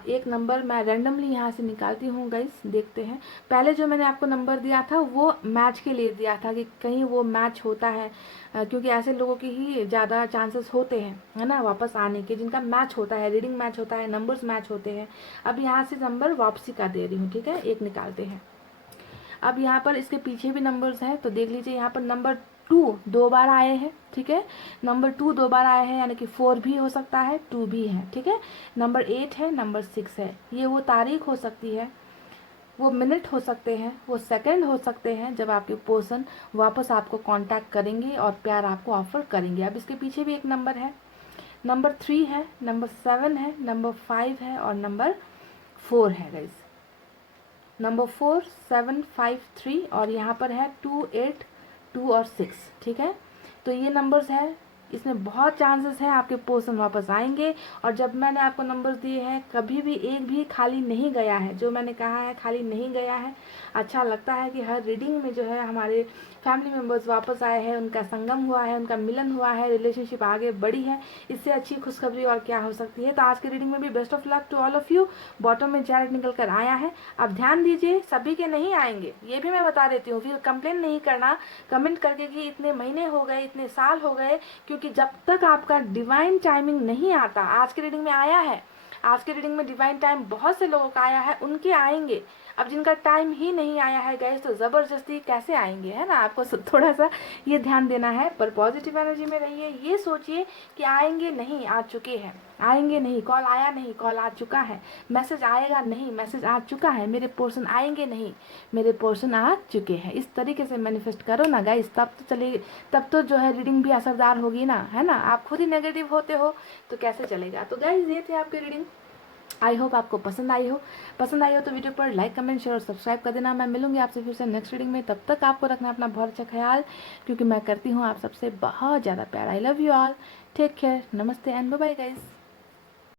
एक नंबर मैं रैंडमली यहाँ से निकालती हूँ गाइस, देखते हैं। पहले जो मैंने आपको नंबर दिया था वो मैच के लिए दिया था कि कहीं वो मैच होता है, क्योंकि ऐसे लोगों की ही ज़्यादा चांसेस होते हैं, है ना, वापस आने के, जिनका मैच होता है, रीडिंग मैच होता है, नंबर्स मैच होते हैं। अब यहाँ से नंबर वापसी का दे रही हूँ। ठीक है, एक निकालते हैं। अब यहाँ पर इसके पीछे भी नंबर्स हैं, तो देख लीजिए यहाँ पर नंबर 2 दो बार आए हैं। ठीक है, नंबर 2 दो बार आए हैं, यानी कि 4 भी हो सकता है, 2 भी है। ठीक है, नंबर 8 है, नंबर 6 है। ये वो तारीख हो सकती है, वो मिनट हो सकते हैं, वो सेकंड हो सकते हैं जब आपके पर्सन वापस आपको कांटेक्ट करेंगे और प्यार आपको ऑफर करेंगे। अब इसके पीछे भी एक नंबर है, नंबर 3 है, नंबर 7 है, नंबर 5 है और नंबर 4 है गाइस। नंबर 4, 7, 5, 3 और यहाँ पर है 2, 8, 2 और 6। ठीक है, तो ये नंबर्स है, इसमें बहुत चांसेस है आपके पर्सन वापस आएंगे। और जब मैंने आपको नंबर्स दिए हैं, कभी भी एक भी खाली नहीं गया है, जो मैंने कहा है खाली नहीं गया है। अच्छा लगता है कि हर रीडिंग में जो है हमारे फैमिली मेम्बर्स वापस आए हैं, उनका संगम हुआ है, उनका मिलन हुआ है, रिलेशनशिप आगे बढ़ी है। इससे अच्छी खुशखबरी और क्या हो सकती है। तो आज की रीडिंग में भी best of luck to all of you. Bottom में चैट निकल कर आया है। अब ध्यान दीजिए, सभी के नहीं आएंगे, ये भी मैं बता देती हूँ, फिर कंप्लेन नहीं करना कमेंट करके कि इतने महीने हो गए, इतने साल हो गए, क्योंकि जब तक आपका डिवाइन टाइमिंग नहीं आता, आज की रीडिंग में आया है, आज की रीडिंग में डिवाइन टाइम बहुत से लोगों का आया है, उनके आएंगे। अब जिनका टाइम ही नहीं आया है गाइस, तो ज़बरदस्ती कैसे आएंगे, है ना। आपको थोड़ा सा ये ध्यान देना है, पर पॉजिटिव एनर्जी में रहिए। ये सोचिए कि आएंगे नहीं, आ चुके हैं, आएंगे नहीं, कॉल आया नहीं, कॉल आ चुका है, मैसेज आएगा नहीं, मैसेज आ चुका है, मेरे पोर्शन आएंगे नहीं, मेरे पोर्शन आ चुके हैं। इस तरीके से मैनिफेस्ट करो ना गाइस, तब तो चलेगी, तब तो जो है रीडिंग भी असरदार होगी ना, है ना। आप खुद ही नेगेटिव होते हो तो कैसे चलेगा। तो गाइस ये थे आपकी रीडिंग। आई होप आपको पसंद आई हो तो वीडियो पर लाइक, कमेंट, शेयर और सब्सक्राइब कर देना। मैं मिलूंगी आपसे फिर से नेक्स्ट रीडिंग में। तब तक आपको रखना अपना बहुत अच्छा ख्याल, क्योंकि मैं करती हूँ आप सबसे बहुत ज़्यादा प्यार। I love you all, take care, नमस्ते एंड बाय बाय गाइस।